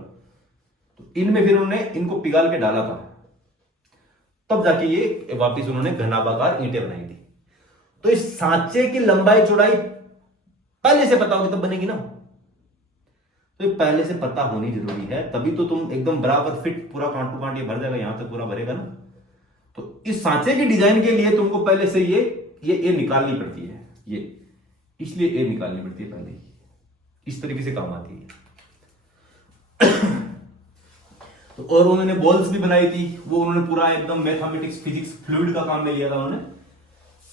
तो इनमें फिर उन्होंने इनको पिघाल के डाला था, तब जाके ये वापिस उन्होंने घनाभागार ईंटें बनाई थी। तो इस सांचे की लंबाई चौड़ाई पहले से पता होगी तब बनेगी ना। तो ये पहले से पता होनी जरूरी है, तभी तो तुम एकदम बराबर फिट पूरा कांट टू कांट ये भर जाएगा, यहां तक पूरा भरेगा ना। तो इस सांचे की डिजाइन के लिए तुमको पहले से ये निकालनी पड़ती है, ये इसलिए ये निकालनी पड़ती है पहले ही, इस तरीके से काम आती है। तो और उन्होंने बॉल्स भी बनाई थी, वो उन्होंने पूरा एकदम मैथमेटिक्स फिजिक्स फ्लूइड का काम में लिया था उन्होंने।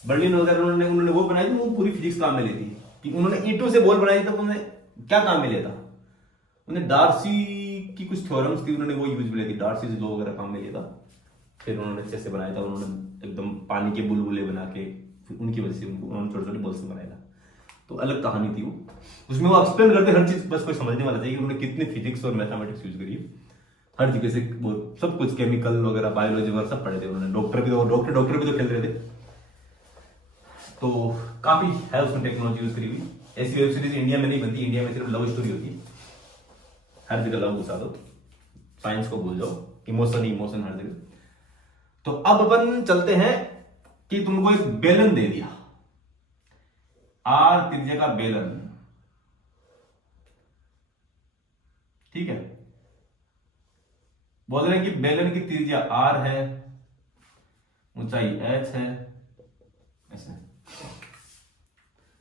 बर्लिन वगैरह उन्होंने वो बनाई थी, वो पूरी फिजिक्स काम में लेती है कि उन्होंने ईंटों से बॉल बनाई, तब उन्होंने क्या काम में लिया था, उन्होंने डार्सी की कुछ थ्योरम्स थी, उन्होंने वो यूज में ली थी, डार्सी लॉ वगैरह काम में लिया था। फिर उन्होंने अच्छे से बनाया था, उन्होंने एकदम पानी के बुलबुले बना के, फिर उनकी वजह से उन्होंने छोटे छोटे बॉल्स में बनाया था। तो अलग कहानी थी वो, उसमें वो एक्सप्लेन करते हर चीज, बस कोई समझने वाला चाहिए उन्होंने कितनी फिजिक्स और मैथमेटिक्स यूज करी है हर जगह से, वो सब कुछ केमिकल वगैरह बायोलॉजी वगैरह सब पढ़े थे उन्होंने। डॉक्टर भी तो खेल रहे थे। तो काफी है उसमें टेक्नोलॉजी यूज करी हुई। ऐसी वेब सीरीज इंडिया में नहीं बनती, इंडिया में सिर्फ लव स्टोरी होती है, हर जगह लव घुसा दो, साइंस को भूल जाओ, इमोशन हर जगह। तो अब अपन चलते हैं कि तुमको एक बेलन दे दिया, आर त्रिज्या का बेलन, ठीक है। बोल रहे हैं कि बेलन की त्रिज्या आर है, ऊंचाई एच है, ऐसे।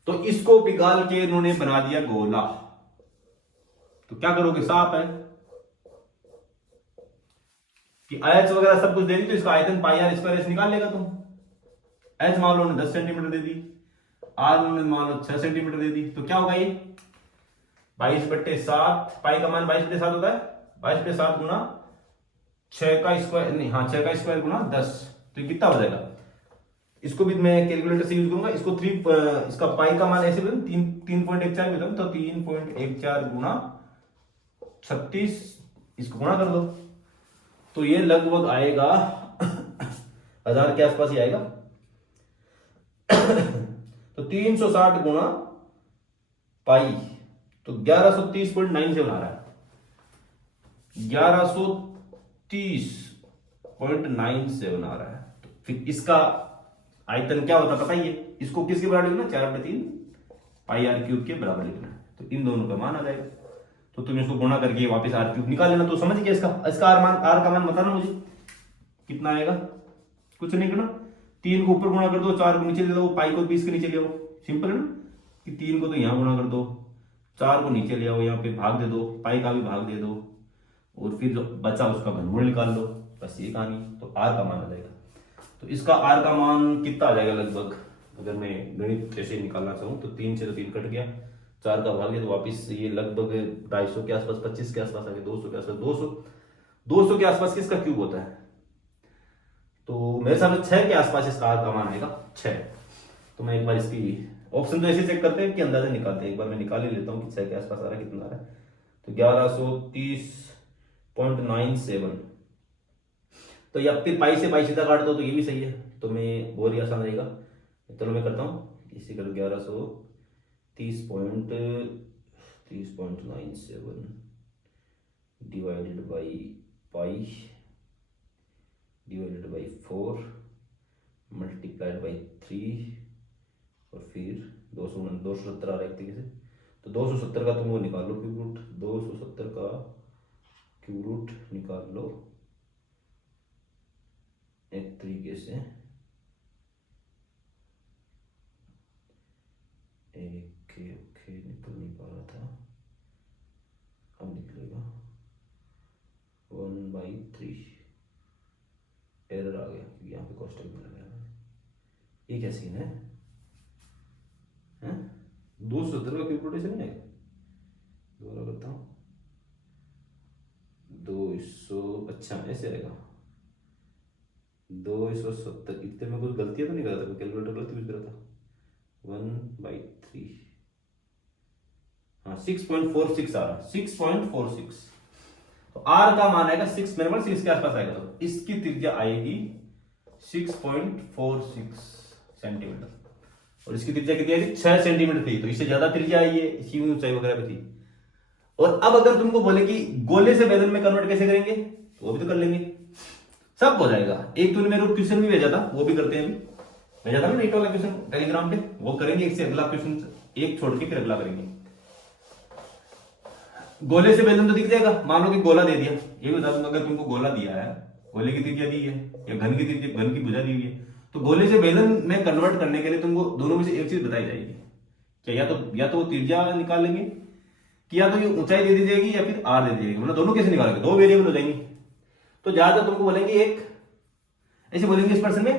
तो इसको पिघाल के इन्होंने बना दिया गोला। तो क्या करोगे, साफ है कि एच वगैरह सब कुछ दे दी, तो इसका आयतन पाई आर स्क्वायर एच निकाल लेगा तुम। एच मान लो 10 सेंटीमीटर दे दी, आर मान लो 6 सेंटीमीटर दे दी, तो क्या होगा ये 22/7, पाई का मान 22/7 होता है, 22/7 गुना 6 का स्क्वायर, नहीं हाँ 6 का स्क्वायर गुना 10, तो कितना हो जाएगा। इसको भी मैं कैलकुलेटर से यूज करूंगा, इसको इसका पाई का मान ऐसे 3.14 में, तो 3.14 गुना 36, इसको गुणा कर दो, तो ये लगभग आएगा 1000 के आसपास ही आएगा। तो 360 गुना पाई, तो 1130.97 आ रहा है, 1130.97 आ रहा है। तो फिर इसका आयतन क्या होता है पता ही है, इसको किसके बराबर लिखना, 4/3 पाई आर क्यूब के बराबर लिखना है, तो इन दोनों का मान आ जाएगा। तो तुम इसको गुणा करके वापस आर क्यूब निकाल लेना। तो समझ गया इसका आर का मान बताना मुझे कितना आएगा, कुछ नहीं करना, 3 को ऊपर गुणा कर दो, 4 को नीचे ले दो, पाई को 20 के नीचे ले आओ, सिंपल है ना, कि 3 को तो यहां गुणा कर दो, 4 को नीचे ले आओ, यहाँ पे भाग दे दो, पाई का भी भाग दे दो, और फिर जो बचा उसका घनमूल निकाल लो, बस ये कहानी। तो आर का मान आ जाएगा। तो इसका आर का मान कितना आ जाएगा लगभग, अगर मैं गणित ऐसे निकालना चाहूँ तो 3 से तो 3 कट गया, 4 का भाग दिया, तो वापिस ये लगभग 250 के आसपास, 25 के आसपास आ गया, 200 के आसपास, 200 के आसपास किसका क्यूब होता है, तो मेरे हिसाब से 6 के आसपास इसका आर का मान आएगा, 6। तो मैं एक बार इसकी ऑप्शन तो ऐसे चेक करते हैं कि अंदाजा निकालते हैं, एक बार मैं निकाल ही लेता हूँ कि 6 के आसपास आ रहा है, कितना आ रहा है, तो 1130.97। तो या फिर पाई से पाई सीधा काट दो तो ये भी सही है, तो मैं और ही आसान रहेगा। चलो मैं करता हूँ, इसी कर 1130.97 divided by pi divided by 4 multiplied by 3 और फिर 270 आ रहा है एक तरीके से। तो 270 का तुम वो निकाल लो क्यूब रूट, 270 का क्यूब रूट निकाल लो एक तरीके से, ओके निकल नहीं पा रहा था, अब निकलेगा 1/3, एरर आ गया क्योंकि यहाँ पे कोष्टक में लगाया है। ये क्या सीन है, 270 का क्यूब रूट ऐसे नहीं आएगा, दोबारा करता हूँ, 200, अच्छा ऐसे आएगा 270, इतने में कुछ गलतियां तो नहीं कर रहा था, कैलकुलेटर गलती यूज कर रहा था, 1/3, हाँ 6.46 आ रहा, 6.46। तो आर का मान आएगा 6, मेरे पास 6 के आसपास आएगा, तो इसकी त्रिज्या आएगी 6.46 सेंटीमीटर, और इसकी त्रिज्या कितनी आई थी, 6 सेंटीमीटर थी, तो इससे ज्यादा त्रिज्या आई है, इसकी ऊंचाई वगैरह भी थी। और अब अगर तुमको बोले कि गोले से बेलन में कन्वर्ट कैसे करेंगे, तो वो भी तो कर लेंगे, सब हो जाएगा। एक तूने मेरे को क्वेश्चन भी भेजा था, वो भी करते हैं अभी, भेजा था ना नीट वाला क्वेश्चन टेलीग्राम पे, वो करेंगे। एक से अगला क्वेश्चन एक छोड़ के फिर अगला करेंगे। गोले से बेलन तो दिख जाएगा। मान लो कि गोला दे दिया, ये बता दूंगा अगर तुमको गोला दिया है, गोले की त्रिज्या दी है या घन की त्रिज्या, घन की भुजा दी हुई है, तो गोले से बेलन में कन्वर्ट करने के लिए तुमको दोनों में से एक चीज बताई जाएगी क्या, या तो वो त्रिज्या निकाल लेंगे, कि या तो ये ऊंचाई दे दी जाएगी या फिर आर दे दी जाएगी। मतलब दोनों कैसे निकालेंगे, दो वेरिएबल हो जाएंगे। तो ज्यादा तुमको बोलेंगे एक ऐसे बोलेंगे इस पर्सन में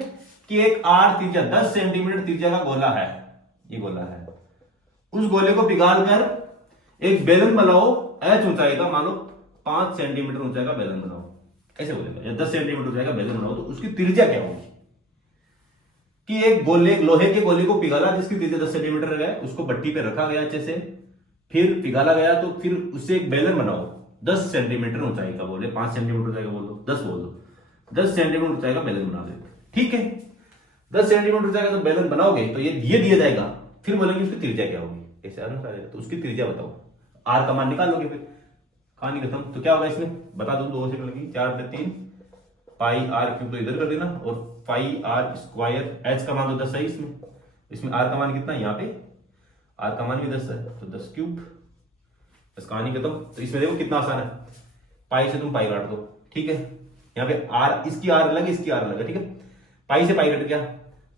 कि एक आर त्रिज्या 10 सेंटीमीटर त्रिज्या का गोला है, ये गोला है, उस गोले को पिघाल कर एक बेलन बनाओ एच ऊंचाई का, मान लो 5 सेंटीमीटर ऊंचाई का बेलन बनाओ, ऐसे बोलेगा। या 10 सेंटीमीटर ऊंचाई का बेलन बनाओ तो उसकी त्रिज्या क्या होगी, कि एक गोले, लोहे के गोले को पिघाला जिसकी त्रिज्या 10 सेंटीमीटर है, उसको भट्टी पे रखा गया अच्छे से, फिर पिघाला गया, तो फिर उससे एक बेलन बनाओ 10 सेंटीमीटर ऊंचाई का, बोले 5 सेंटीमीटर ऊंचाई का बोल दो, 10 बोल दो, 10 सेंटीमीटर ऊंचाई का बेलन बना देते, ठीक है। 10 सेंटीमीटर ऊंचाई का जब बेलन बनाओगे तो ये दिया जाएगा, फिर बोलेंगे उसकी त्रिज्या क्या होगी, ऐसे आना जाएगा, तो उसकी त्रिज्या बताओ, आर का मान निकाल लोगे, फिर कहानी खत्म। तो क्या होगा इसमें बता दो, 2 सेकंड लगी, 4 पे 3 पाई आर क्यूब तो इधर कर देना, और पाई आर स्क्वायर, एच का मान तो 10 है इसमें आर का मान कितना है, यहाँ पे आर का मान भी 10 है, तो 10 क्यूब, बस कहानी खत्म। तो इसमें देखो कितना आसान है, पाई से तुम पाई काट दो, ठीक है। यहाँ पे आर, इसकी आर अलग है, इसकी आर अलग है, ठीक है। पाई से पाई कट गया,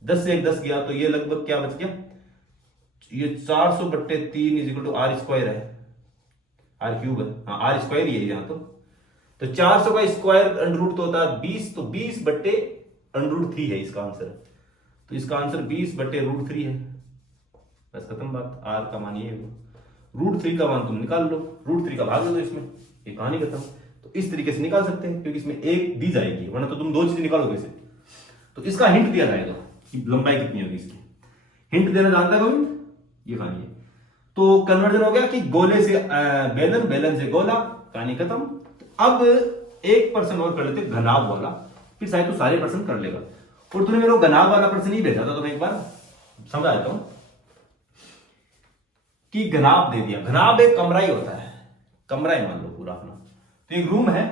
10 से 10 गया, तो ये लगभग क्या बच गया, ये 400/3 is equal to r square है, आर क्यूब है, हाँ आर स्क्वायर ही है यहाँ तो 400 का स्क्वायर अंडर रूट तो होता है 20, तो 20/√3 है इसका आंसर। तो इसका आंसर 20/√3 है, बस खत्म बात। आर का मान ये है, √3 का मान तुम निकाल लो, √3 का भाग दो इसमें, ये कहानी खत्म। तो इस तरीके से निकाल सकते हैं, क्योंकि इसमें एक दी जाएगी, वरना तो तुम 2 चीजें निकालोगे इसे। तो इसका हिंट दिया जाएगा कि लंबाई कितनी होगी इसकी, हिंट देना जानता है कोई, ये कहानी है। तो कन्वर्जन हो गया कि गोले से बेलन, बेलन से गोला, कहानी खत्म। अब एक पर्सन और कर लेते घनाभ वाला, फिर शायद तो सारे पर्सन कर लेगा। और तूने मेरे को घनाभ वाला पर्सन ही भेजा था, तो मैं एक बार समझा देता हूं कि घनाभ दे दिया। घनाभ एक कमरा ही होता है, कमरा ही मान लो पूरा अपना। तो एक रूम है,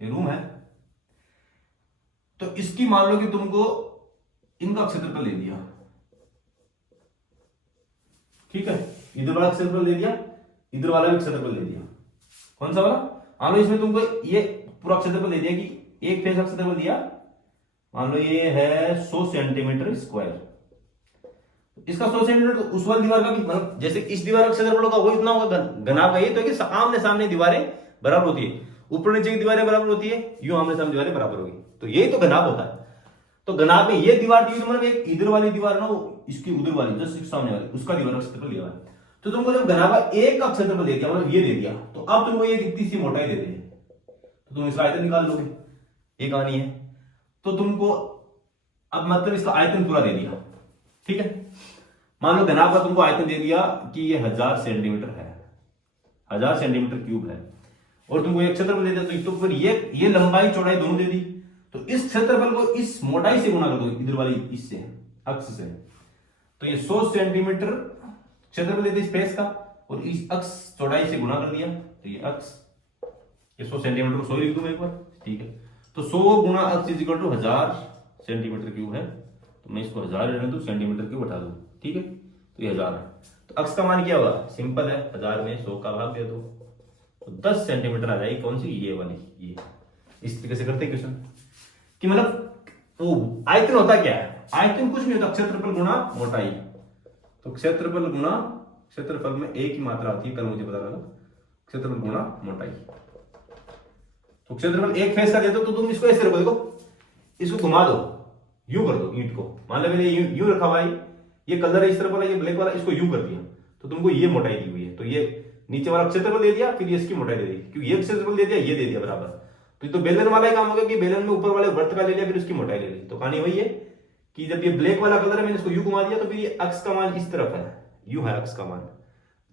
ये रूम है, तो इसकी मान लो कि तुमको इनका क्षेत्रफल दे दिया, ठीक है। इधर वाला क्षेत्रफल दे दिया, इधर वाला भी क्षेत्रफल दे दिया। कौन सा वाला, मान लो इसमें तुमको ये पूरा क्षेत्रफल दे दिया कि एक फेस का क्षेत्रफल दिया, मान लो ये है 100 सेंटीमीटर स्क्वायर, इसका 100 सेंटीमीटर, तो उस वाली दीवार का भी, मतलब जैसे इस दीवार का क्षेत्रफल होगा वो इतना होगा घनाभ का। ये तो कि आमने सामने दीवारें बराबर होती है, ऊपर नीचे की दीवारें बराबर होती है, यूं आमने सामने दीवारें बराबर होगी, तो यही तो घनाभ होता है। तो घनाभ में ये दीवार दी, तो मतलब एक इधर वाली दीवार ना, इसकी उधर वाली जस्ट सामने वाली, उसका दीवार का क्षेत्रफल दिया है। तो तुमको जब घनाभ एक का क्षेत्रफल दे दिया, मतलब ये दे दिया, तो अब तुमको ये कितनी सी मोटाई दे दी, तो तुम इसका आयतन निकाल लोगे, ये कहानी है। तो तुमको अब मतलब इसका आयतन पूरा दे दिया, ठीक है। मान लो घनाभ का तुमको आयतन दे दिया कि ये 1000 सेंटीमीटर है, 1000 सेंटीमीटर क्यूब है, और तुमको एक क्षेत्रफल दे दिया, तो फिर ये लंबाई चौड़ाई दोनों दे दी, तो इस क्षेत्रफल को इस मोटाई से गुणा कर दो, इधर वाली इससे, अक्ष से। तो ये 100 सेंटीमीटर क्षेत्रफल दे दिया स्पेस का, और इस अक्ष चौड़ाई से गुणा कर दिया, तो ये अक्ष, ये 100 सेंटीमीटर को 100 लिख दूं एक बार, ठीक है। तो 100 गुणा अक्ष is equal to 1000 centimetre cube है, तो मैं इसको 1000 रहने दूं, सेंटीमीटर क्यूब हटा दूं, ठीक है। तो ये 1000 है, तो अक्ष का मान क्या होगा, सिंपल है, 1000 में 100 का भाग दे दो, तो 10 सेंटीमीटर आ जाएगी। कौन सी, ये वाली, ये। इस तरीके से करते हैं क्वेश्चन, कि मतलब वो आयतन होता क्या है, आयतन कुछ नहीं होता, क्षेत्रफल गुणा मोटाई। तो क्षेत्रफल गुणा, क्षेत्रफल में एक ही मात्रा आती है, कल मुझे पता लगा, क्षेत्रफल गुणा मोटाई। तो क्षेत्रफल एक फेस का देते हो, तो तुम इसको ऐसे रखो, देखो इसको घुमा दो, यूं कर दो ईंट को, मान लो मैंने यूं रखा हुआ है, ये कलर है इस तरफ वाला, ये ब्लैक वाला, इसको यूं कर दिया, तो तुमको ये मोटाई दी हुई है। तो ये नीचे वाला क्षेत्रफल दे दिया, फिर ये इसकी मोटाई दे दी, क्योंकि ये क्षेत्रफल दे दिया, ये दे दिया बराबर। तो बेलन वाला ही काम होगा कि बेलन में ऊपर वाले वर्त का ले लिया, फिर उसकी मोटाई ले ली। तो कहानी वही है कि जब ये ब्लैक वाला कलर है, मैंने इसको यूं घुमा दिया, तो फिर ये अक्ष का मान इस तरफ है, यूं है अक्ष का मान,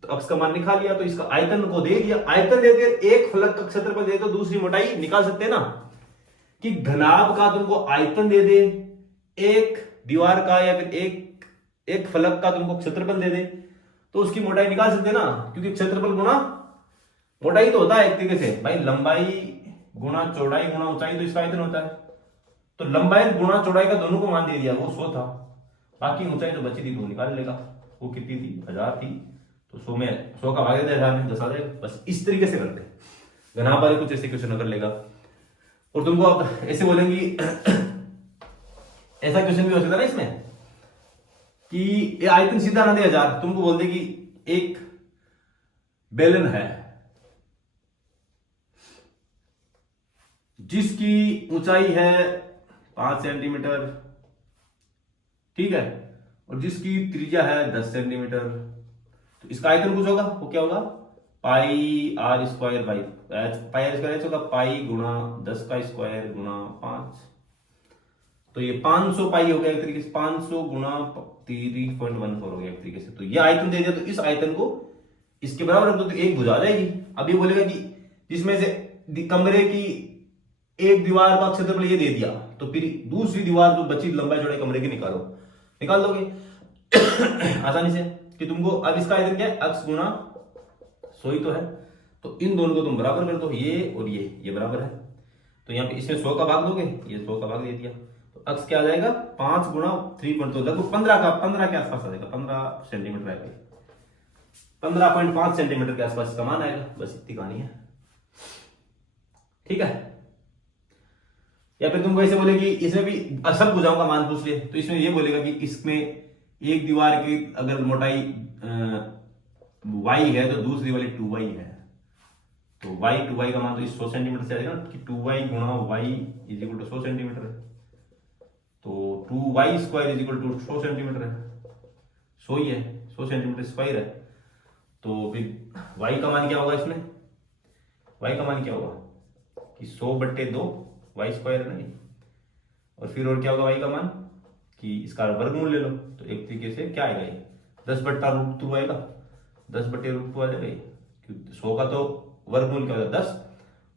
तो अक्ष का मान निकाल लिया, तो इसका आयतन को दे दिया। आयतन दे दिया, एक फलक का क्षेत्रफल दे, तो दूसरी मोटाई निकाल सकते हैं ना, कि घनाभ का तुमको आयतन दे दे, एक दीवार का या फिर एक फलक का तुमको क्षेत्रफल दे दे तो उसकी मोटाई निकाल सकते ना, क्योंकि क्षेत्रफल गुणा मोटाई तो होता है एक तरीके से भाई, लंबाई गुणा चौड़ाई गुणा ऊंचाई तो इसका आयतन होता है। तो लंबाई गुणा चौड़ाई का दोनों को मान दे दिया, वो 100 था, बाकी ऊंचाई जो बची थी वो निकाल लेगा। वो कितनी थी, 1000 थी, तो 100 में 100 का भाग दे 1000 में 10 आ जाएगा। बस इस तरीके से करते हैं। घना पर कुछ ऐसे क्वेश्चन कर लेगा और तुमको अब ऐसे बोलेंगी ऐसा क्वेश्चन भी हो सकता है ना इसमें कि ये आयतन सीधा ना दे 1000, तुमको बोल देगी एक बेलन है जिसकी ऊंचाई है 5 सेंटीमीटर, ठीक है, और जिसकी त्रिज्या है 10 सेंटीमीटर। तो इसका आयतन कुछ होगा, वो क्या होगा, pi r square by pi r square होगा पाई गुणा 10 का स्क्वायर गुणा 5। तो ये 500 पाई हो गया एक तरीके से, 500 गुणा 3.14 हो गया एक तरीके से। तो ये आयतन दे दिया, तो इस आयतन को इसके बराबर रख दो तो एक भुजा आ जाएगी। अब ये बोलेगा कि जिसमें से कमरे की एक दीवार का क्षेत्रफल ये दे दिया, तो फिर दूसरी दीवार जो बची लंबाई चौड़ाई कमरे की निकाल दोगे आसानी से कि तुमको। अब इसका आयतन क्या है, अक्स गुणा 100 ही तो है, तो इन दोनों को तुम बराबर कर दो, ये और ये बराबर है। तो यहाँ पे इसमें 100 का भाग दोगे, ये 100 का भाग दे दिया, तो अक्स क्या आ जाएगा 5 गुणा 3 तो लगभग 15 के आसपास आ जाएगा, 15 सेंटीमीटर आएगा, 15.5 सेंटीमीटर के आसपास इसका मान आएगा। बस इतनी कहानी है, ठीक है। या फिर तुमको ऐसे बोले कि इसमें भी सब भुजाओं का मान पूछ ले, तो इसमें ये बोलेगा कि इसमें एक दीवार की अगर मोटाई y है तो दूसरी वाली 2y है, तो y 2y का मान तो इस 100 सेंटीमीटर से आएगा कि 2y गुणा y is equal to 100 centimetre है, तो 2y square is equal to 100 centimetre है, 100 ही है, 100 सेंटीमीटर स्क्वायर है। तो फिर y का मान क्या होगा, इसमें y का मान क्या होगा कि 100/2 y स्क्वायर नहीं, और फिर और क्या होगा y का मान कि इसका वर्गमूल ले लो, तो एक तरीके से क्या आएगा ये 10/√2 आएगा, 10/√2 आ जाएगा ये, क्योंकि 100 का तो वर्गमूल क्या होगा 10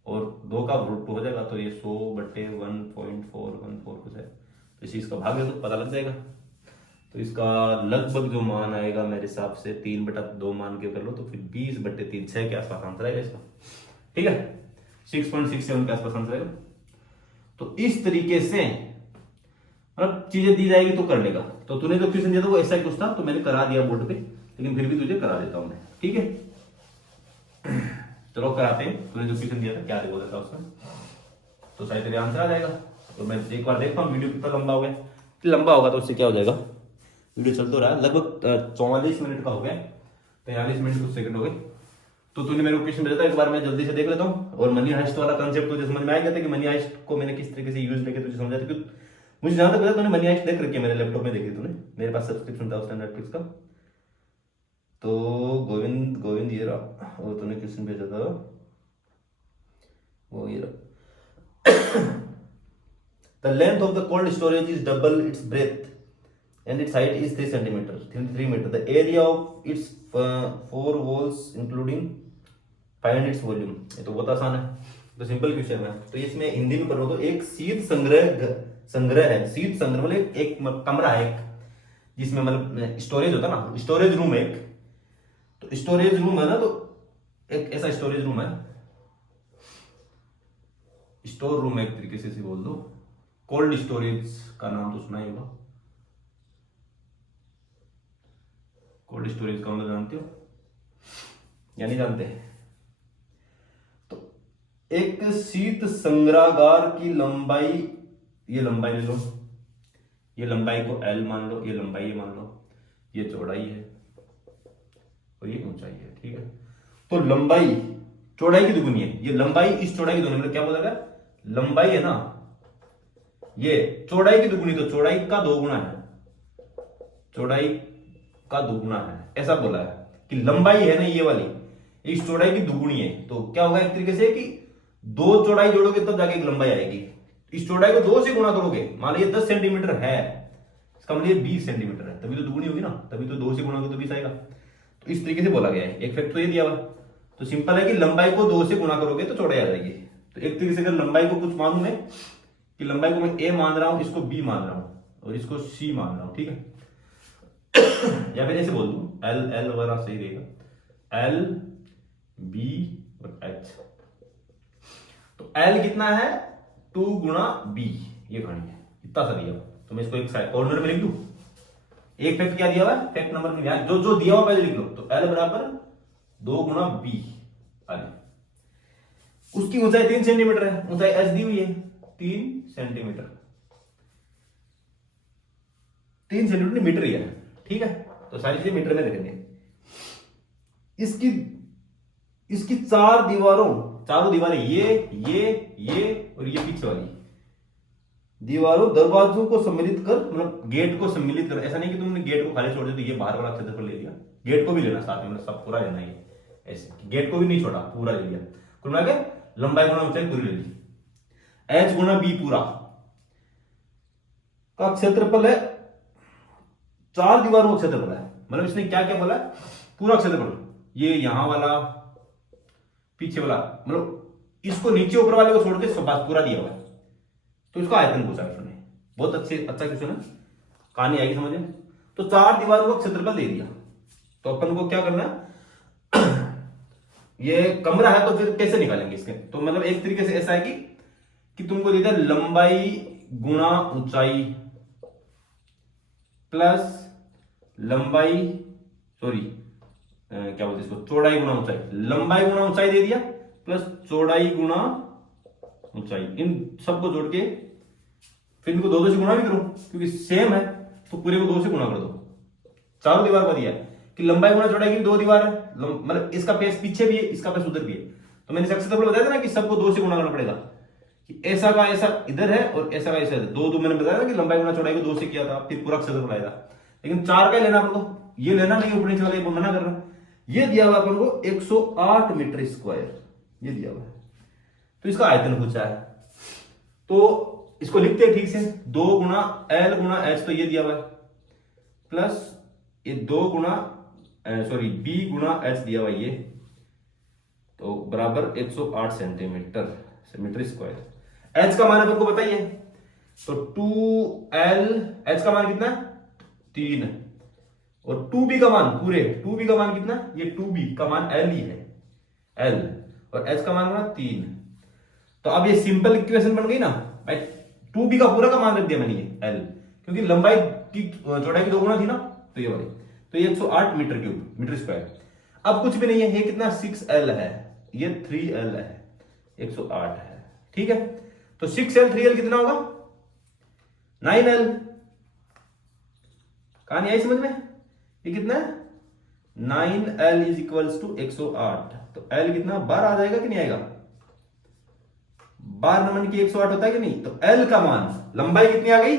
और 2 का √2 हो जाएगा, तो ये 100/1.414 कुछ है, तो इसी इसका भाग दे दो पता लग जाएगा। तो इसका लगभग जो मान आएगा मेरे हिसाब से 3/2 मान के कर लो, तो फिर 20/3 6 के आसपास आंसर आएगा इसका, ठीक है, 6.67 के आसपास आंसर आएगा। तो इस तरीके से मतलब चीजें दी जाएगी तो कर लेगा। तो तूने जो क्वेश्चन दिया था वो ऐसा ही कुछ था, तो मैंने करा दिया बोर्ड पे, लेकिन फिर भी तुझे करा देता हूं मैं, ठीक है। चलो कराते हैं, तूने जो क्वेश्चन दिया था क्या बोला था उसमें, तो शायद तेरे आंसर आ जाएगा। तो मैं एक बार देखता हूँ वीडियो कितना लंबा हो गया, लंबा होगा तो उससे क्या हो जाएगा, वीडियो चल तो रहा है लगभग 44 मिनट का हो गया, 43 मिनट कुछ सेकंड हो गए। तो तूने मेरे को क्वेश्चन भेजा था, एक बार मैं जल्दी से देख लेता हूँ। और मनी हाइस्ट वाला कंसेप्ट तुझे समझ में आ गया था कि मनी हाइस्ट को मैंने किस तरीके से यूज लेके तुझे समझा था, क्योंकि मुझे जहां तक पता तूने मनी हाइस्ट देख रखी है, मेरे लैपटॉप में देखी तूने, मेरे पास सब्सक्रिप्शन था उसका नेटफ्लिक्स का। तो गोविंद ये रहा, और तूने क्वेश्चन भेजा था वो ये रहा। The length of the cold storage is double it's breath and its height is 3 centimeter 3 meter. The area of its 4 walls including find its volume. ये तो बहुत आसान है, तो सिंपल क्वेश्चन है। तो इसमें हिंदी में करो तो एक शीत संग्रह है, शीत संग्रह मतलब एक कमरा है एक, जिसमें मतलब स्टोरेज होता है ना, स्टोरेज रूम है एक, तो स्टोरेज रूम है ना, तो एक ऐसा स्टोरेज रूम है, स्टोर रूम है एक तरीके से बोल दो। कोल्ड स्टोरेज का नाम तो सुना ही होगा, कोल्ड स्टोरेज का मतलब जानते हो या नहीं जानते? तो एक शीत संग्रहागार की लंबाई, ये लंबाई ले लो, ये लंबाई को L मान लो, ये लंबाई मान लो, ये चौड़ाई है और ये ऊंचाई है, ठीक है। तो लंबाई चौड़ाई की दुगुनी है, ये लंबाई इस चौड़ाई की दुगुनी, मतलब क्या बोला गया, लंबाई है ना ये चौड़ाई की दुगुनी, तो चौड़ाई का 2 गुना है, चौड़ाई का दुगुना है, ऐसा बोला है कि लंबाई है ना ये वाली, इस चौड़ाई की दुगुनी है। तो क्या होगा एक तरीके से कि 2 चौड़ाई जोड़ोगे तब जाके एक लंबाई आएगी, इस चौड़ाई को 2 से गुणा करोगे, मान लीजिए 10 सेंटीमीटर है, इसका मतलब 20 सेंटीमीटर है, तभी तो दुगुनी होगी ना, तभी तो 2 से गुणा करोगे तो 20 आएगा। तो इस तरीके से बोला गया है, एक फैक्ट तो ये दिया हुआ। तो सिंपल है कि लंबाई को 2 से गुणा करोगे तो चौड़ाई आ जाएगी। तो एक तरीके से अगर लंबाई को कुछ मालूम है कि लंबाई को मैं A मान रहा हूं, इसको B मान रहा हूं, और इसको सी मान रहा हूं, ठीक है। या फिर ऐसे बोल दूं एल, एल वगैरह सही रहेगा, एल बी और एच। तो एल कितना है 2 गुणा बी, ये कहानी है, इतना सा दिया। तो मैं इसको एक साइड कॉर्नर में लिख दूं, एक फैक्ट क्या दिया हुआ है, फैक्ट नंबर में जो जो दिया हुआ पहले लिख लो। तो एल बराबर 2 गुणा बी, उसकी ऊंचाई 3 सेंटीमीटर है, ऊंचाई एच दी हुई है 3 सेंटीमीटर, 3 सेंटीमीटर मीटर ही है, ठीक है। तो सारी चीजें मीटर में रखेंगे। इसकी चारों दीवारें ये और ये पीछे वाली दीवारों दरवाजों को सम्मिलित कर, मतलब गेट को सम्मिलित कर। ऐसा नहीं कि तुमने गेट को खाली छोड़ दिया तो ये बाहर वाला क्षेत्रफल ले लिया, गेट को भी लेना साथ में, मतलब सब पूरा लेना है। ऐसे गेट को भी नहीं छोड़ा, पूरा ले लिया। कुल मिला के लंबाई गुणा ऊंचाई पूरी ले ली, एच गुणा बी पूरा का क्षेत्रफल है, 4 दीवारों का क्षेत्रफल है। मतलब इसने क्या क्या बोला, पूरा क्षेत्रफल, ये यहां वाला पीछे वाला, मतलब इसको नीचे ऊपर वाले को छोड़ के सब पूरा दिया हुआ है। तो इसका आयतन पूछा उसने, बहुत अच्छा क्वेश्चन है, कहानी आएगी समझ में। तो 4 दीवारों का क्षेत्रफल दे दिया, तो अपन को क्या करना है, ये कमरा है तो फिर कैसे निकालेंगे इसके। तो मतलब एक तरीके से ऐसा है कि तुमको दे दिया लंबाई गुणा ऊंचाई प्लस लंबाई, सॉरी क्या बोलते इसको, चौड़ाई गुणा ऊंचाई। लंबाई गुणा ऊंचाई दे दिया प्लस चौड़ाई गुणा ऊंचाई, इन सबको जोड़ के फिर इनको 2 से गुणा भी करो क्योंकि सेम है, तो पूरे को 2 से गुणा कर दो। चारों दीवार का दिया है कि लंबाई गुणा चौड़ाई की 2 दीवार है, मतलब इसका पेस पीछे भी है, इसका पेस उधर भी है। तो मैंने क्षेत्रफल बताया था ना कि सबको 2 से गुणा करना पड़ेगा, कि ऐसा का ऐसा इधर है और ऐसा का ऐसा इधर। 2 मैंने बताया ना कि लंबाई गुणा चौड़ाई को 2 से किया था, फिर पूरा क्षेत्रफल आएगा। लेकिन 4 का लेना अपन को, ये लेना नहीं, ऊपर नीचे वाले को मना कर रहा। ये दिया हुआ अपन को 108 मीटर स्क्वायर, ये दिया हुआ है। तो इसका आयतन पूछा है, तो इसको लिखते हैं ठीक से, 2 गुणा एल गुणा एच, तो ये दिया हुआ है, प्लस ये 2 गुणा सॉरी बी गुणा एच दिया हुआ ये, तो बराबर 108 सेंटीमीटर मीटर स्क्वायर। एच का मान अपन को बताइए, तो 2l, एच का मान कितना 3, और 2b का मान पूरे 2b का मान कितना, ये 2b का मान l ही है, l, और h का मान बना 3। तो अब ये सिंपल इक्वेशन बन गई ना भाई, 2b का पूरा का मान रख दिया मैंने ये l, क्योंकि लंबाई की चौड़ाई की 2 गुना थी ना, तो ये वाली, तो ये 108 मीटर क्यूब मीटर स्क्वायर। अब कुछ भी नहीं है, ये कितना 6l है, ये 3l है, 108 है, ठीक है। तो 6l 3l कितना होगा 9l। कहानी आई समझ में, ये कितना है 9l इज इक्वल्स टू 108। तो l कितना 12 आ जाएगा कि नहीं आएगा, 12 नमन की 108 होता है कि नहीं। तो l का मान, लंबाई कितनी आ गई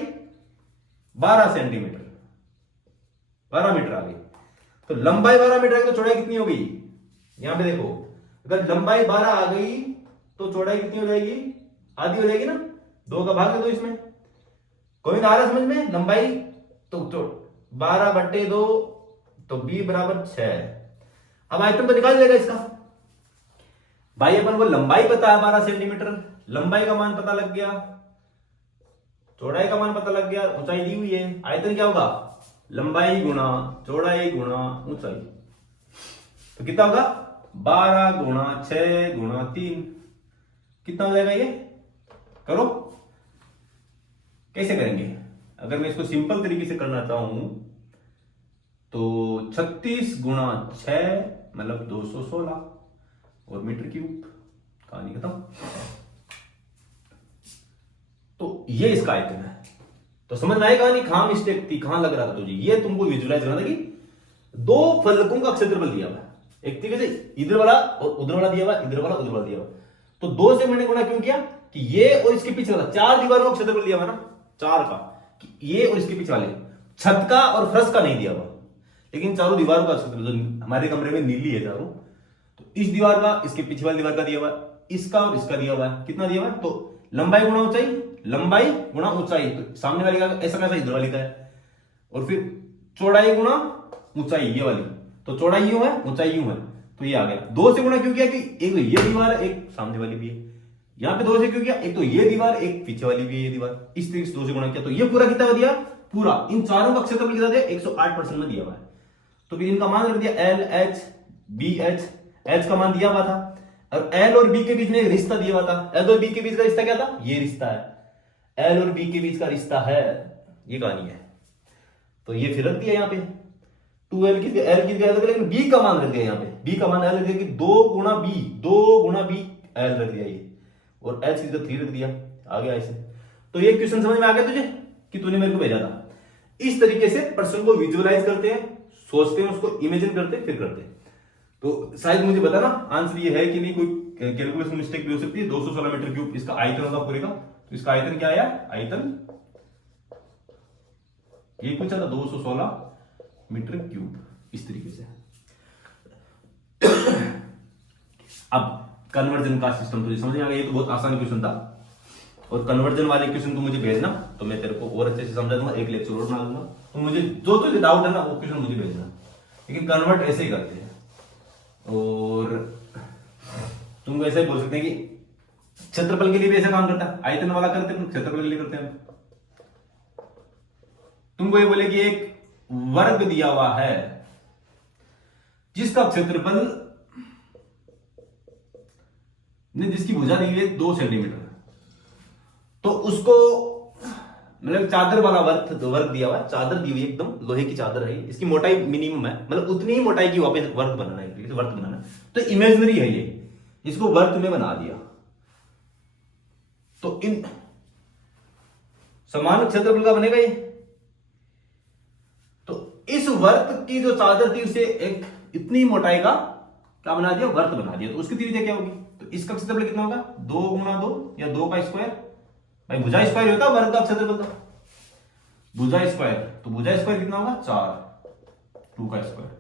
12 सेंटीमीटर, 12 मीटर आ गई। तो लंबाई 12 मीटर आ गई तो चौड़ाई कितनी हो गई, यहां पे देखो, अगर लंबाई 12 आ गई तो चौड़ाई कितनी हो जाएगी, आधी हो जाएगी ना, 2 का भाग दे दो इसमें। कोई ना आ रहा समझ में, लंबाई तो 12/2, तो b बराबर 6। अब आयतन तो निकाल देगा इसका भाई, अपन को लंबाई पता है 12 सेंटीमीटर, लंबाई का मान पता लग गया, चौड़ाई का मान पता लग गया, ऊंचाई दी हुई है। आयतन क्या होगा, लंबाई गुणा चौड़ाई गुणा ऊंचाई, तो कितना होगा 12 गुणा 6 गुणा 3, कितना हो जाएगा ये, करो कैसे करेंगे। अगर मैं इसको सिंपल तरीके से करना चाहूं तो 36 गुणा 6 मतलब 216 और मीटर क्यूब, कहानी खत्म। तो ये इसका आयतन है। तो समझ में आए कहानी, कहां मिस्टेक थी, कहां लग रहा था तुझे। ये तुमको विजुअलाइज करना था कि 2 फलकों का क्षेत्रफल दिया हुआ है, एक तरीके से इधर वाला और उधर वाला दिया हुआ, इधर वाला उधर वाला दिया हुआ। तो 2 से मैंने गुणा क्यों किया कि ये और इसके पीछे वाला 4 दीवारों का क्षेत्रफल दिया हुआ ना, 4 का, कि ये और इसके पीछे वाले, छत का और फर्श का नहीं दिया हुआ, लेकिन चारों दीवारों का क्षेत्रफल, जो हमारे कमरे में नीली है चारों, तो इस दीवार का, इसके पीछे वाली दीवार का दिया हुआ, इसका और इसका दिया हुआ है। कितना दिया हुआ है, तो लंबाई गुणा ऊंचाई, लंबाई गुणा ऊंचाई, तो सामने वाली का ऐसा कैसा इधर वाली का है, और फिर चौड़ाई गुणा ऊंचाई ये वाली, तो चौड़ाई यूं है ऊंचाई यूं है, तो ये आ गया। 2 से गुणा क्यों किया कि एक तो ये दीवार है, एक सामने वाली भी है। यहाँ पे 2 से क्यों किया, एक तो ये दीवार, एक पीछे वाली भी है ये दीवार, इस तरीके से 2 से गुणा किया, तो ये पूरा कितना दिया पूरा इन चारों का क्षेत्रफल कितना दिया 108% में दिया हुआ है। तो फिर इनका मान रख दिया L H B H, H का मान दिया हुआ था और एल और बी के बीच में एक रिश्ता दिया हुआ था। एल और बी के बीच का रिश्ता क्या था, ये रिश्ता है, एल और बी के बीच का रिश्ता है, ये कहानी है। तो ये फिर रख दिया यहाँ पे 2l की एल की लेकिन बी का मान रख दिया यहाँ पे, बी का मान एल रख दिया कि 2 गुणा बी एल रख दिया ये, और एच की जगह 3 रख दिया, आ गया ऐसे। तो ये क्वेश्चन समझ में आ गया तुझे कि तूने मेरे को भेजा था। इस तरीके से प्रश्न को विजुअलाइज करते हैं, सोचते हैं, उसको इमेजिन करते हैं, फिर करते हैं। तो शायद मुझे बताना आंसर ये है कि नहीं, कोई कैलकुलेशन मिस्टेक भी हो सकती है। 216 मीटर क्यूब इसका आयतन होगा पूरे का। तो इसका आयतन क्या आया, आयतन ये पूछा था 216 मीटर क्यूब, इस तरीके से। अब कन्वर्जन का सिस्टम तुझे समझ में आ गया, ये तो बहुत आसान क्वेश्चन था। और कन्वर्जन वाले क्वेश्चन तू मुझे भेजना तो मैं तेरे को और अच्छे से समझा दूंगा, एक लेक्चर और बना दूंगा। तो मुझे जो तुझे डाउट है ना वो क्वेश्चन मुझे भेजना, लेकिन कन्वर्ट ऐसे ही करते हैं। और तुम ऐसे ही बोल सकते हैं कि क्षेत्रफल के लिए भी ऐसा काम करता है, आयतन वाला करते हैं, क्षेत्रफल के लिए करते हैं। तुमको ये बोले कि एक वर्ग दिया हुआ है जिसका क्षेत्रफल ने जिसकी भुजा दी हुई है 2 सेंटीमीटर, तो उसको मतलब चादर वाला वर्ग दिया हुआ है, चादर दी हुई है, एकदम लोहे की चादर है, इसकी मोटाई मिनिमम है, मतलब उतनी ही मोटाई की वापस वर्ग बनाना है, वर्ग बनाना है। तो इमेजिनरी है ये, इसको वर्ग में बना दिया, तो इन समान क्षेत्रफल का बनेगा ये। तो इस वर्ग की जो चादर थी उसे एक इतनी मोटाई का क्या बना दिया, वर्ग बना दिया। तो उसकी त्रिज्या क्या होगी, तो इसका क्षेत्रफल कितना होगा 2 गुणा 2 या 2 का स्क्वायर, भाई भुजा स्क्वायर होता है वर्ग का क्षेत्रफल का, भुजा स्क्वायर, तो भुजा स्क्वायर कितना होगा 4, 2 का स्क्वायर,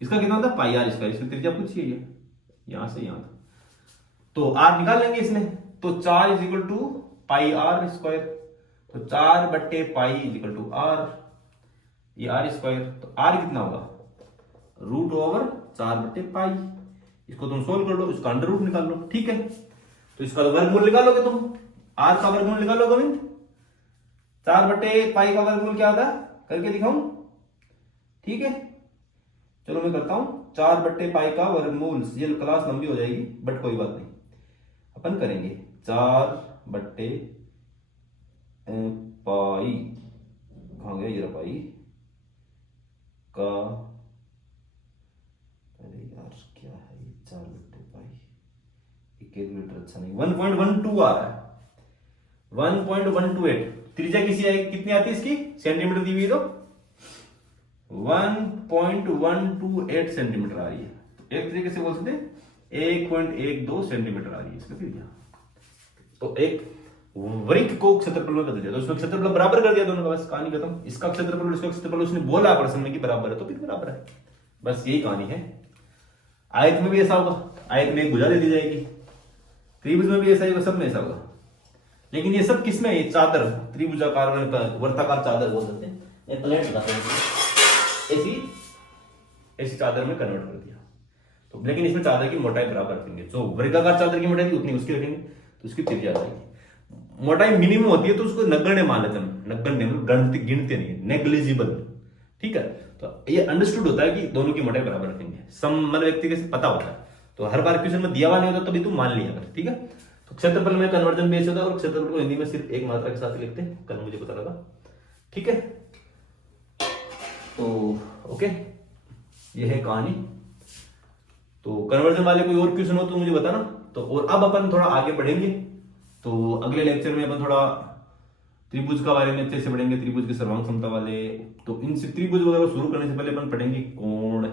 इसका कितना होता है पाई आर स्क्वायर, इसकी त्रिज्या पूछिए ये यहां से यहां तक, तो आर निकाल लेंगे इसमें। तो 4 is equal to pi r square, तो 4 बट्टे पाई इज इक्वल टू आर, ये आर स्क्वायर, तो आर कितना होगा रूट ओवर 4 बट्टे पाई, इसको तुम सोल्व कर लो, इसका अंडर रूट निकाल लो, ठीक है। तो इसका वर्गमूल निकालोगे तुम, आर का वर्गमूल निकालो गोविंद, 4 बट्टे पाई का वर्गमूल क्या होता है करके दिखाऊं, ठीक है। चलो मैं करता हूं, 4 बट्टे पाई का वर्गमूल, ये क्लास लंबी हो जाएगी बट कोई बात नहीं, अपन करेंगे 4 बट्टे पाई, कहां गया ये पाई का, अरे यार क्या है ये 4 बट्टे पाई, कैलकुलेटर अच्छा नहीं, 1.12 आ रहा है, 1.128, त्रिज्या किसी आएगी कितनी आती है इसकी, सेंटीमीटर दी हुई तो 1.128 सेंटीमीटर आ रही है। तो एक तरीके से बोल सकते हैं 1.12 सेंटीमीटर आ रही है इसका त्रिज्या। तो एक वृत्त को क्षेत्रफल में बदल दिया, तो उसमें क्षेत्रफल बराबर कर दिया दोनों का, बस कहानी खत्म। इसका क्षेत्रफल इसका क्षेत्रफल उसने बोला प्रश्न में कि बराबर है, तो फिर बराबर है, बस यही कहानी है। आयत में भी ऐसा होगा, आयत में एक भुजा दे दी जाएगी, त्रिभुज में भी ऐसा ही होगा, सब में ऐसा होगा। लेकिन ये सब किसमें है, चादर, त्रिभुजाकार वर्ताकार चादर बोल सकते हैं, प्लेट बताते हैं, ऐसी चादर में कन्वर्ट कर दिया। तो लेकिन इसमें चादर की मोटाई बराबर रखेंगे, जो वर्गाकार चादर की मोटाई थी उतनी उसकी रखेंगे, तो उसकी त्रिज्या आ जाएगी। मोटाई मिनिमम होती है तो उसको नगण्य मान लेते हैं, नगण्य गणते गिनते नहीं, नेग्लिजिबल, ठीक है। तो ये अंडरस्टूड होता है कि दोनों की मोटाई बराबर रखेंगे, मतलब व्यक्ति के पता होता है, तो हर बार क्वेश्चन में दिया हुआ नहीं होता तभी तुम मान लिया कर, ठीक है। तो क्षेत्रफल में कन्वर्जन बेस होता है, और क्षेत्रफल को हिंदी में सिर्फ एक मात्रा के साथ लिखते हैं, कल मुझे पता लगा, ठीक है। तो ओके, ये है कहानी। तो कन्वर्जन वाले कोई और क्वेश्चन हो तो मुझे बताना। तो और अब अपन थोड़ा आगे बढ़ेंगे, तो अगले लेक्चर में अपन थोड़ा त्रिभुज का बारे में अच्छे से पढ़ेंगे, त्रिभुज के सर्वांग समता वाले। तो इन त्रिभुज वगैरह शुरू करने से पहले अपन पढ़ेंगे कोण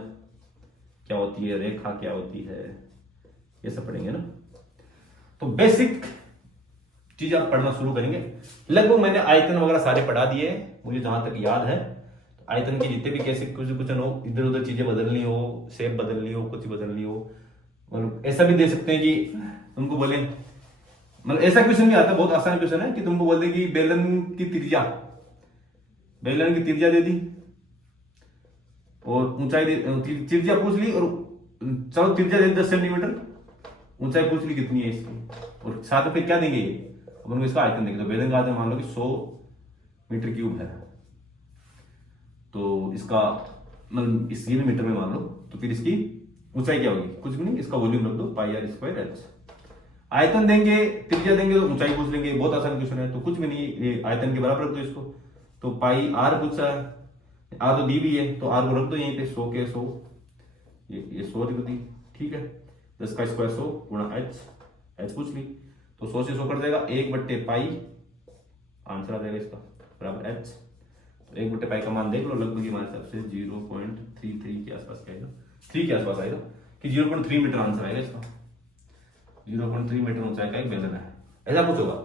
क्या होती है, रेखा क्या होती है, ये सब पढ़ेंगे ना। तो बेसिक चीज आप पढ़ना शुरू करेंगे। लगभग मैंने आयतन वगैरह सारे पढ़ा दिए मुझे जहां तक याद है। तो आयतन के जितने भी कैसे कुछ हो, इधर उधर चीजें बदलनी हो, शेप बदलनी हो, कुछ बदलनी हो, मतलब ऐसा भी दे सकते हैं कि तुमको बोले, मतलब ऐसा क्वेश्चन भी आता है, बहुत आसान क्वेश्चन है कि तुमको बोल दे कि बेलन की त्रिज्या दे दी और ऊंचाई त्रिज्या पूछ ली, और चलो त्रिज्या दे दी 10 सेंटीमीटर, ऊंचाई पूछ ली कितनी है इसकी, और साथ में क्या देंगे ये, अपन इसका आयतन देंगे। तो बेलन का आयतन मान लो कि 100 मीटर क्यूब है, तो इसका मतलब इस ये भी मीटर में मान लो, तो फिर इसकी ऊंचाई क्या होगी, कुछ भी नहीं, इसका वॉल्यूम रख दो पाई आर स्क्वायर एच। आयतन देंगे, त्रिज्या देंगे, तो ऊंचाई पूछ लेंगे, बहुत आसान क्वेश्चन है, तो कुछ भी नहीं, ये आयतन के बराबर रख दो इसको। तो पाई आर पूछा है, आर तो दी भी है, तो आर को रख दो यहीं पे 100 के 100, ये 100 लिख दी, ठीक है। 10 का स्क्वायर 100 गुणा एच, एच पूछ ली, तो 100 से 100 कट जाएगा, 1/पाई आंसर आ जाएगा इसका बराबर एच। तो 1/पाई का मान देख लो, लगभग हमारे हिसाब से 0.33 के आसपास आएगा, 3 के आसपास आएगा, कि 0.3 मीटर आंसर आएगा इसका। 0.3 मीटर ऊंचाई का एक बेलन है, ऐसा कुछ होगा।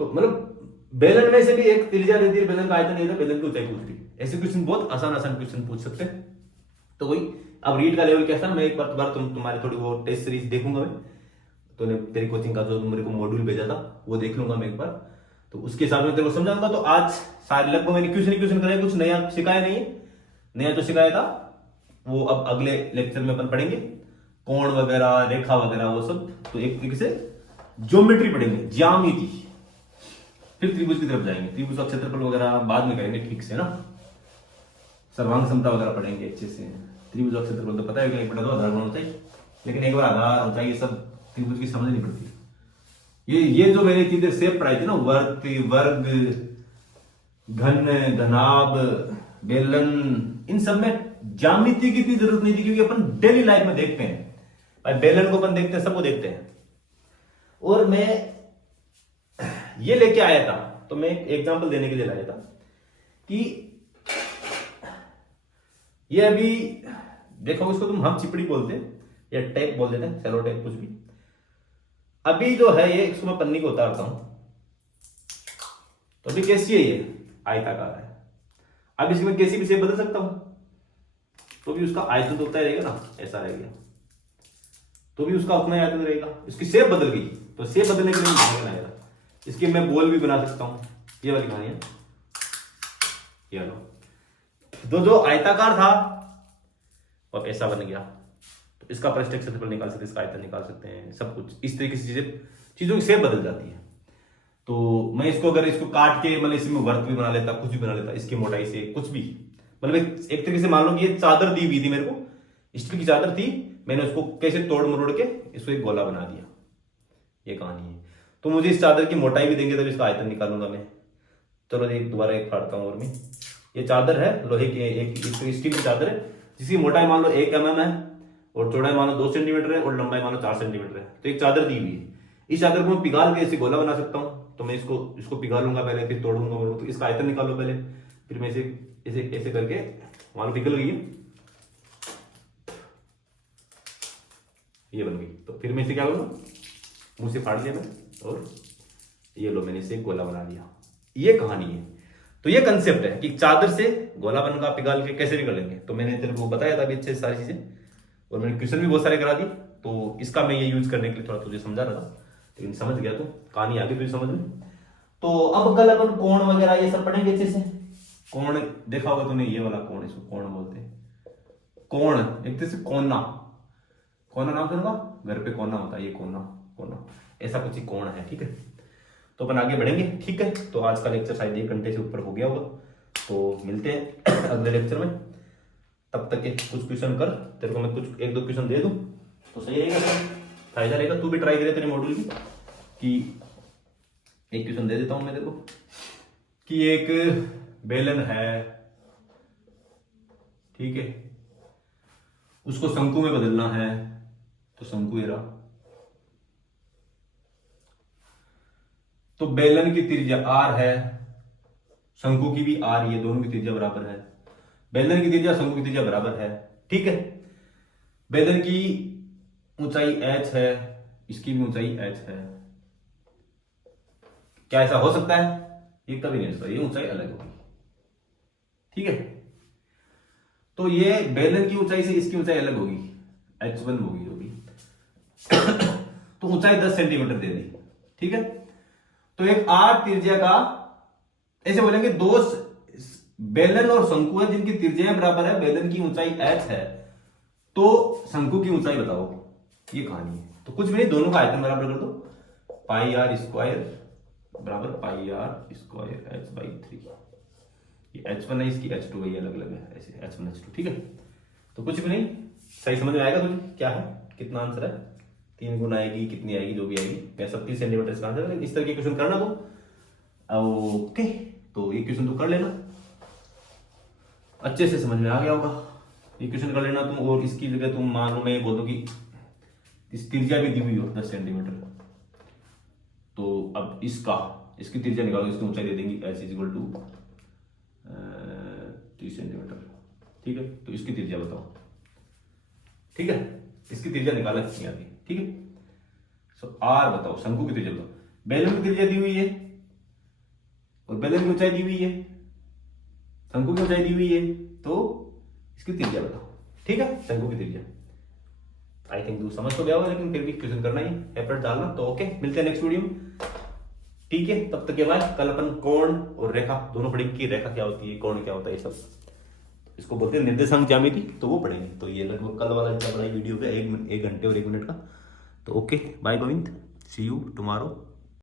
तो मतलब बेलन में से भी एक त्रिज्या दे दी, बेलन का आयतन दे दिया, बेलन की ऊंचाई पूछ ली। ऐसे क्वेश्चन बहुत आसान आसान क्वेश्चन पूछ सकते हैं। तो वही अब रीड का लेवल कैसा, मैं एक बार तुम्हारे थोड़ी वो टेस्ट सीरीज देखूंगा मैं, तूने तेरी कोचिंग का जो मेरे को मॉड्यूल भेजा था वो देख लूंगा मैं एक बार, तो उसके हिसाब में तेरे को समझाऊंगा। तो आज सारे लगभग मैंने क्वेश्चन कराया, कुछ नया सिखाया नहीं है, नया जो सिखाया था वो अब अगले लेक्चर में अपन पढ़ेंगे, कोण वगैरह, रेखा वगैरह वो सब। तो एक तरीके से ज्योमेट्री पढ़ेंगे, ज्यामिति, फिर त्रिभुज की तरफ जाएंगे, त्रिभुज का क्षेत्रफल वगैरह बाद में करेंगे ठीक से ना, सर्वांग समता वगैरह पढ़ेंगे अच्छे से। त्रिभुज का क्षेत्रफल तो पता है कि 1/2 आधार गुणा ऊंचाई, लेकिन एक बार आधार ऊंचाई ये सब त्रिभुज की समझ नहीं पड़ती। ये जो मैंने चीजें सेप पढ़ाई थी ना, वर्ग, घन, घनाभ, बेलन, इन सब में ज्यामिति की इतनी जरूरत नहीं थी, क्योंकि अपन डेली लाइफ में देखते हैं भाई, बेलन को अपन देखते हैं, सबको देखते हैं। और मैं ये लेके आया था, तो मैं एक एग्जांपल देने के लिए लाया था कि ये अभी देखो, इसको तुम हम चिपड़ी बोलते हैं या टेप बोल देते हैं, सेलो टेप कुछ भी। अभी जो है ये, इसको मैं पन्नी को उतारता हूं, तो अभी कैसी है ये, आयताकार है। अब इसमें कैसी भी शेप बदल सकता हूं, तो भी उसका आयतन तो उतना ही रहेगा ना, ऐसा रहेगा, तो भी उसका उतना ही आयतन रहेगा। इसकी शेप बदल गई, तो शेप बदलने के लिए बनाएगा, इसकी मैं बॉल भी बना सकता हूं, ये वाली कहानी है। ये लो, तो जो आयताकार था और ऐसा बन गया, तो इसका पृष्ठीय क्षेत्रफल निकाल सकते हैं, इसका आयतन निकाल सकते हैं, सब कुछ इस तरीके से चीजों की शेप बदल जाती है। तो मैं इसको अगर इसको काट के मतलब इसमें वर्त भी बना लेता, कुछ भी बना लेता, इसकी मोटाई से कुछ भी, मतलब एक तरीके से मान लो कि ये चादर दी हुई थी मेरे को, स्टील की चादर थी, मैंने उसको कैसे तोड़ मरोड़ के इसको एक गोला बना दिया, ये कहानी है। तो मुझे इस चादर की मोटाई भी देंगे तब इसका आयतन निकालूंगा मैं। चलो एक दोबारा एक फाड़ता हूँ और मैं, ये चादर है लोहे की, एक स्टील की चादर है, जिसकी मोटाई मान लो 1 mm है और चौड़ाई मान लो 2 सेंटीमीटर है और लंबाई मान लो 4 सेंटीमीटर है। तो एक चादर दी हुई है, इस चादर को मैं पिघाल के ऐसे गोला बना सकता हूँ। तो मैं इसको पिघालूंगा पहले, फिर तोड़ूंगा, तो इसका आयतन निकालो पहले, फिर मैं इसे ऐसे करके मान लो पिघल गई है, ये बन गई। तो फिर मैं इसे क्या करूंगा, मुंह से फाड़ लिया मैं, और ये लो मैंने इसे गोला बना दिया। ये कहानी है। तो ये कंसेप्ट है कि चादर से गोला बनगा पिघाल के कैसे भी कर लेंगे। तो मैंने तेरे को बताया था अभी अच्छे सारी चीजें, और मैंने क्वेश्चन भी बहुत सारे करा दी। तो इसका मैं ये यूज करने के लिए थोड़ा तुझे समझा रहा था, लेकिन समझ गया तो कहानी आगे तुझे समझ में। तो अब कल अपन कोण वगैरह ये सब पढ़ेंगे अच्छे से। कोण देखा होगा तूने, ये वाला कोण, इसको कोण बोलते हैं। कोण एक तरह से कोना, कोना नाम सुनूंगा, घर पे कोना होता है, ये कोना, कोना ऐसा कुछ ही कोण है, ठीक है। तो अपन आगे बढ़ेंगे, ठीक है। तो आज का लेक्चर शायद 1 घंटे से ऊपर हो गया होगा, तो मिलते हैं अगले लेक्चर में। तब तक के कुछ क्वेश्चन कर, तेरे को मैं कुछ 1-2 क्वेश्चन दे दूं तो सही रहेगा, फायदा रहेगा। तू भी ट्राई करे तेरे मॉड्यूल की, कि एक क्वेश्चन दे देता हूं मैं तेरे को कि एक बेलन है, ठीक है, उसको शंकु में बदलना है। तो शंकु ये रहा, तो बेलन की त्रिज्या r है, शंकु की भी r, ये दोनों की त्रिज्या बराबर है। बेलन की त्रिज्या शंकु की त्रिज्या बराबर है, ठीक है। बेलन की ऊंचाई h है, इसकी भी ऊंचाई h है। क्या ऐसा हो सकता है? ये कभी नहीं हो सकता, ये ऊंचाई अलग होगी, ठीक है। तो ये बेलन की ऊंचाई से इसकी ऊंचाई अलग होगी, h1 होगी जो भी तो ऊंचाई 10 सेंटीमीटर दे दी, ठीक है। तो एक r त्रिज्या का, ऐसे बोलेंगे दो बेलन और शंकु है जिनकी त्रिज्याएं बराबर है, बेलन की ऊंचाई h है, तो शंकु की ऊंचाई बताओ, ये कहानी है। तो कुछ भी नहीं, दोनों का आयतन बराबर कर दो, पाई आर स्क्वायर बराबर पाई आर स्क्वायर h/3, ये H1 है, इसकी H2 है, ये अलग अलग है ऐसे H1 H2, ठीक है। तो कुछ भी नहीं, सही समझ में आएगा तुझे क्या है, कितना आंसर है, 3 गुना आएगी, कितनी आएगी, जो भी आएगी, मैं 37 सेंटीमीटर इसका आंसर है। इस तरह के क्वेश्चन करना तो ओके। तो ये क्वेश्चन तो कर लेना, अच्छे से समझ में आ गया होगा। ये क्वेश्चन कर लेना तुम, और इसकी जगह तुम मान लो मैं बोल दूं कि इस त्रिज्या भी दी हुई हो 10 सेंटीमीटर, तो अब इसकी त्रिज्या निकालो, इसकी ऊंचाई दे देंगी h इक्वल टू 30 सेंटीमीटर, ठीक है। तो इसकी त्रिज्या बताओ, ठीक है, इसकी त्रिज्या निकाला कितनी आती है, ठीक है। सो r बताओ, शंकु की त्रिज्या बताओ। बेलन की त्रिज्या दी हुई है और बेलन की ऊंचाई दी हुई है, शंकु की ऊंचाई दी हुई है, तो इसकी त्रिज्या बताओ, ठीक है, शंकु की त्रिज्या। आई थिंक तू समझ तो गया होगा, लेकिन फिर भी क्वेश्चन करना ही, एफर्ट डालना। तो ओके, मिलते हैं नेक्स्ट वीडियो में, ठीक है। तब तक के बाद कल अपन कोण और रेखा दोनों पढ़ेंगे कि रेखा क्या होती है, कोण क्या होता है, ये सब इसको बोलते हैं निर्देशांक ज्यामिति, तो वो पढ़ेंगे। तो ये लगभग कल वाला जितना बड़ा वीडियो का 1 घंटे और 1 मिनट का। तो okay, bye Govind, see you tomorrow.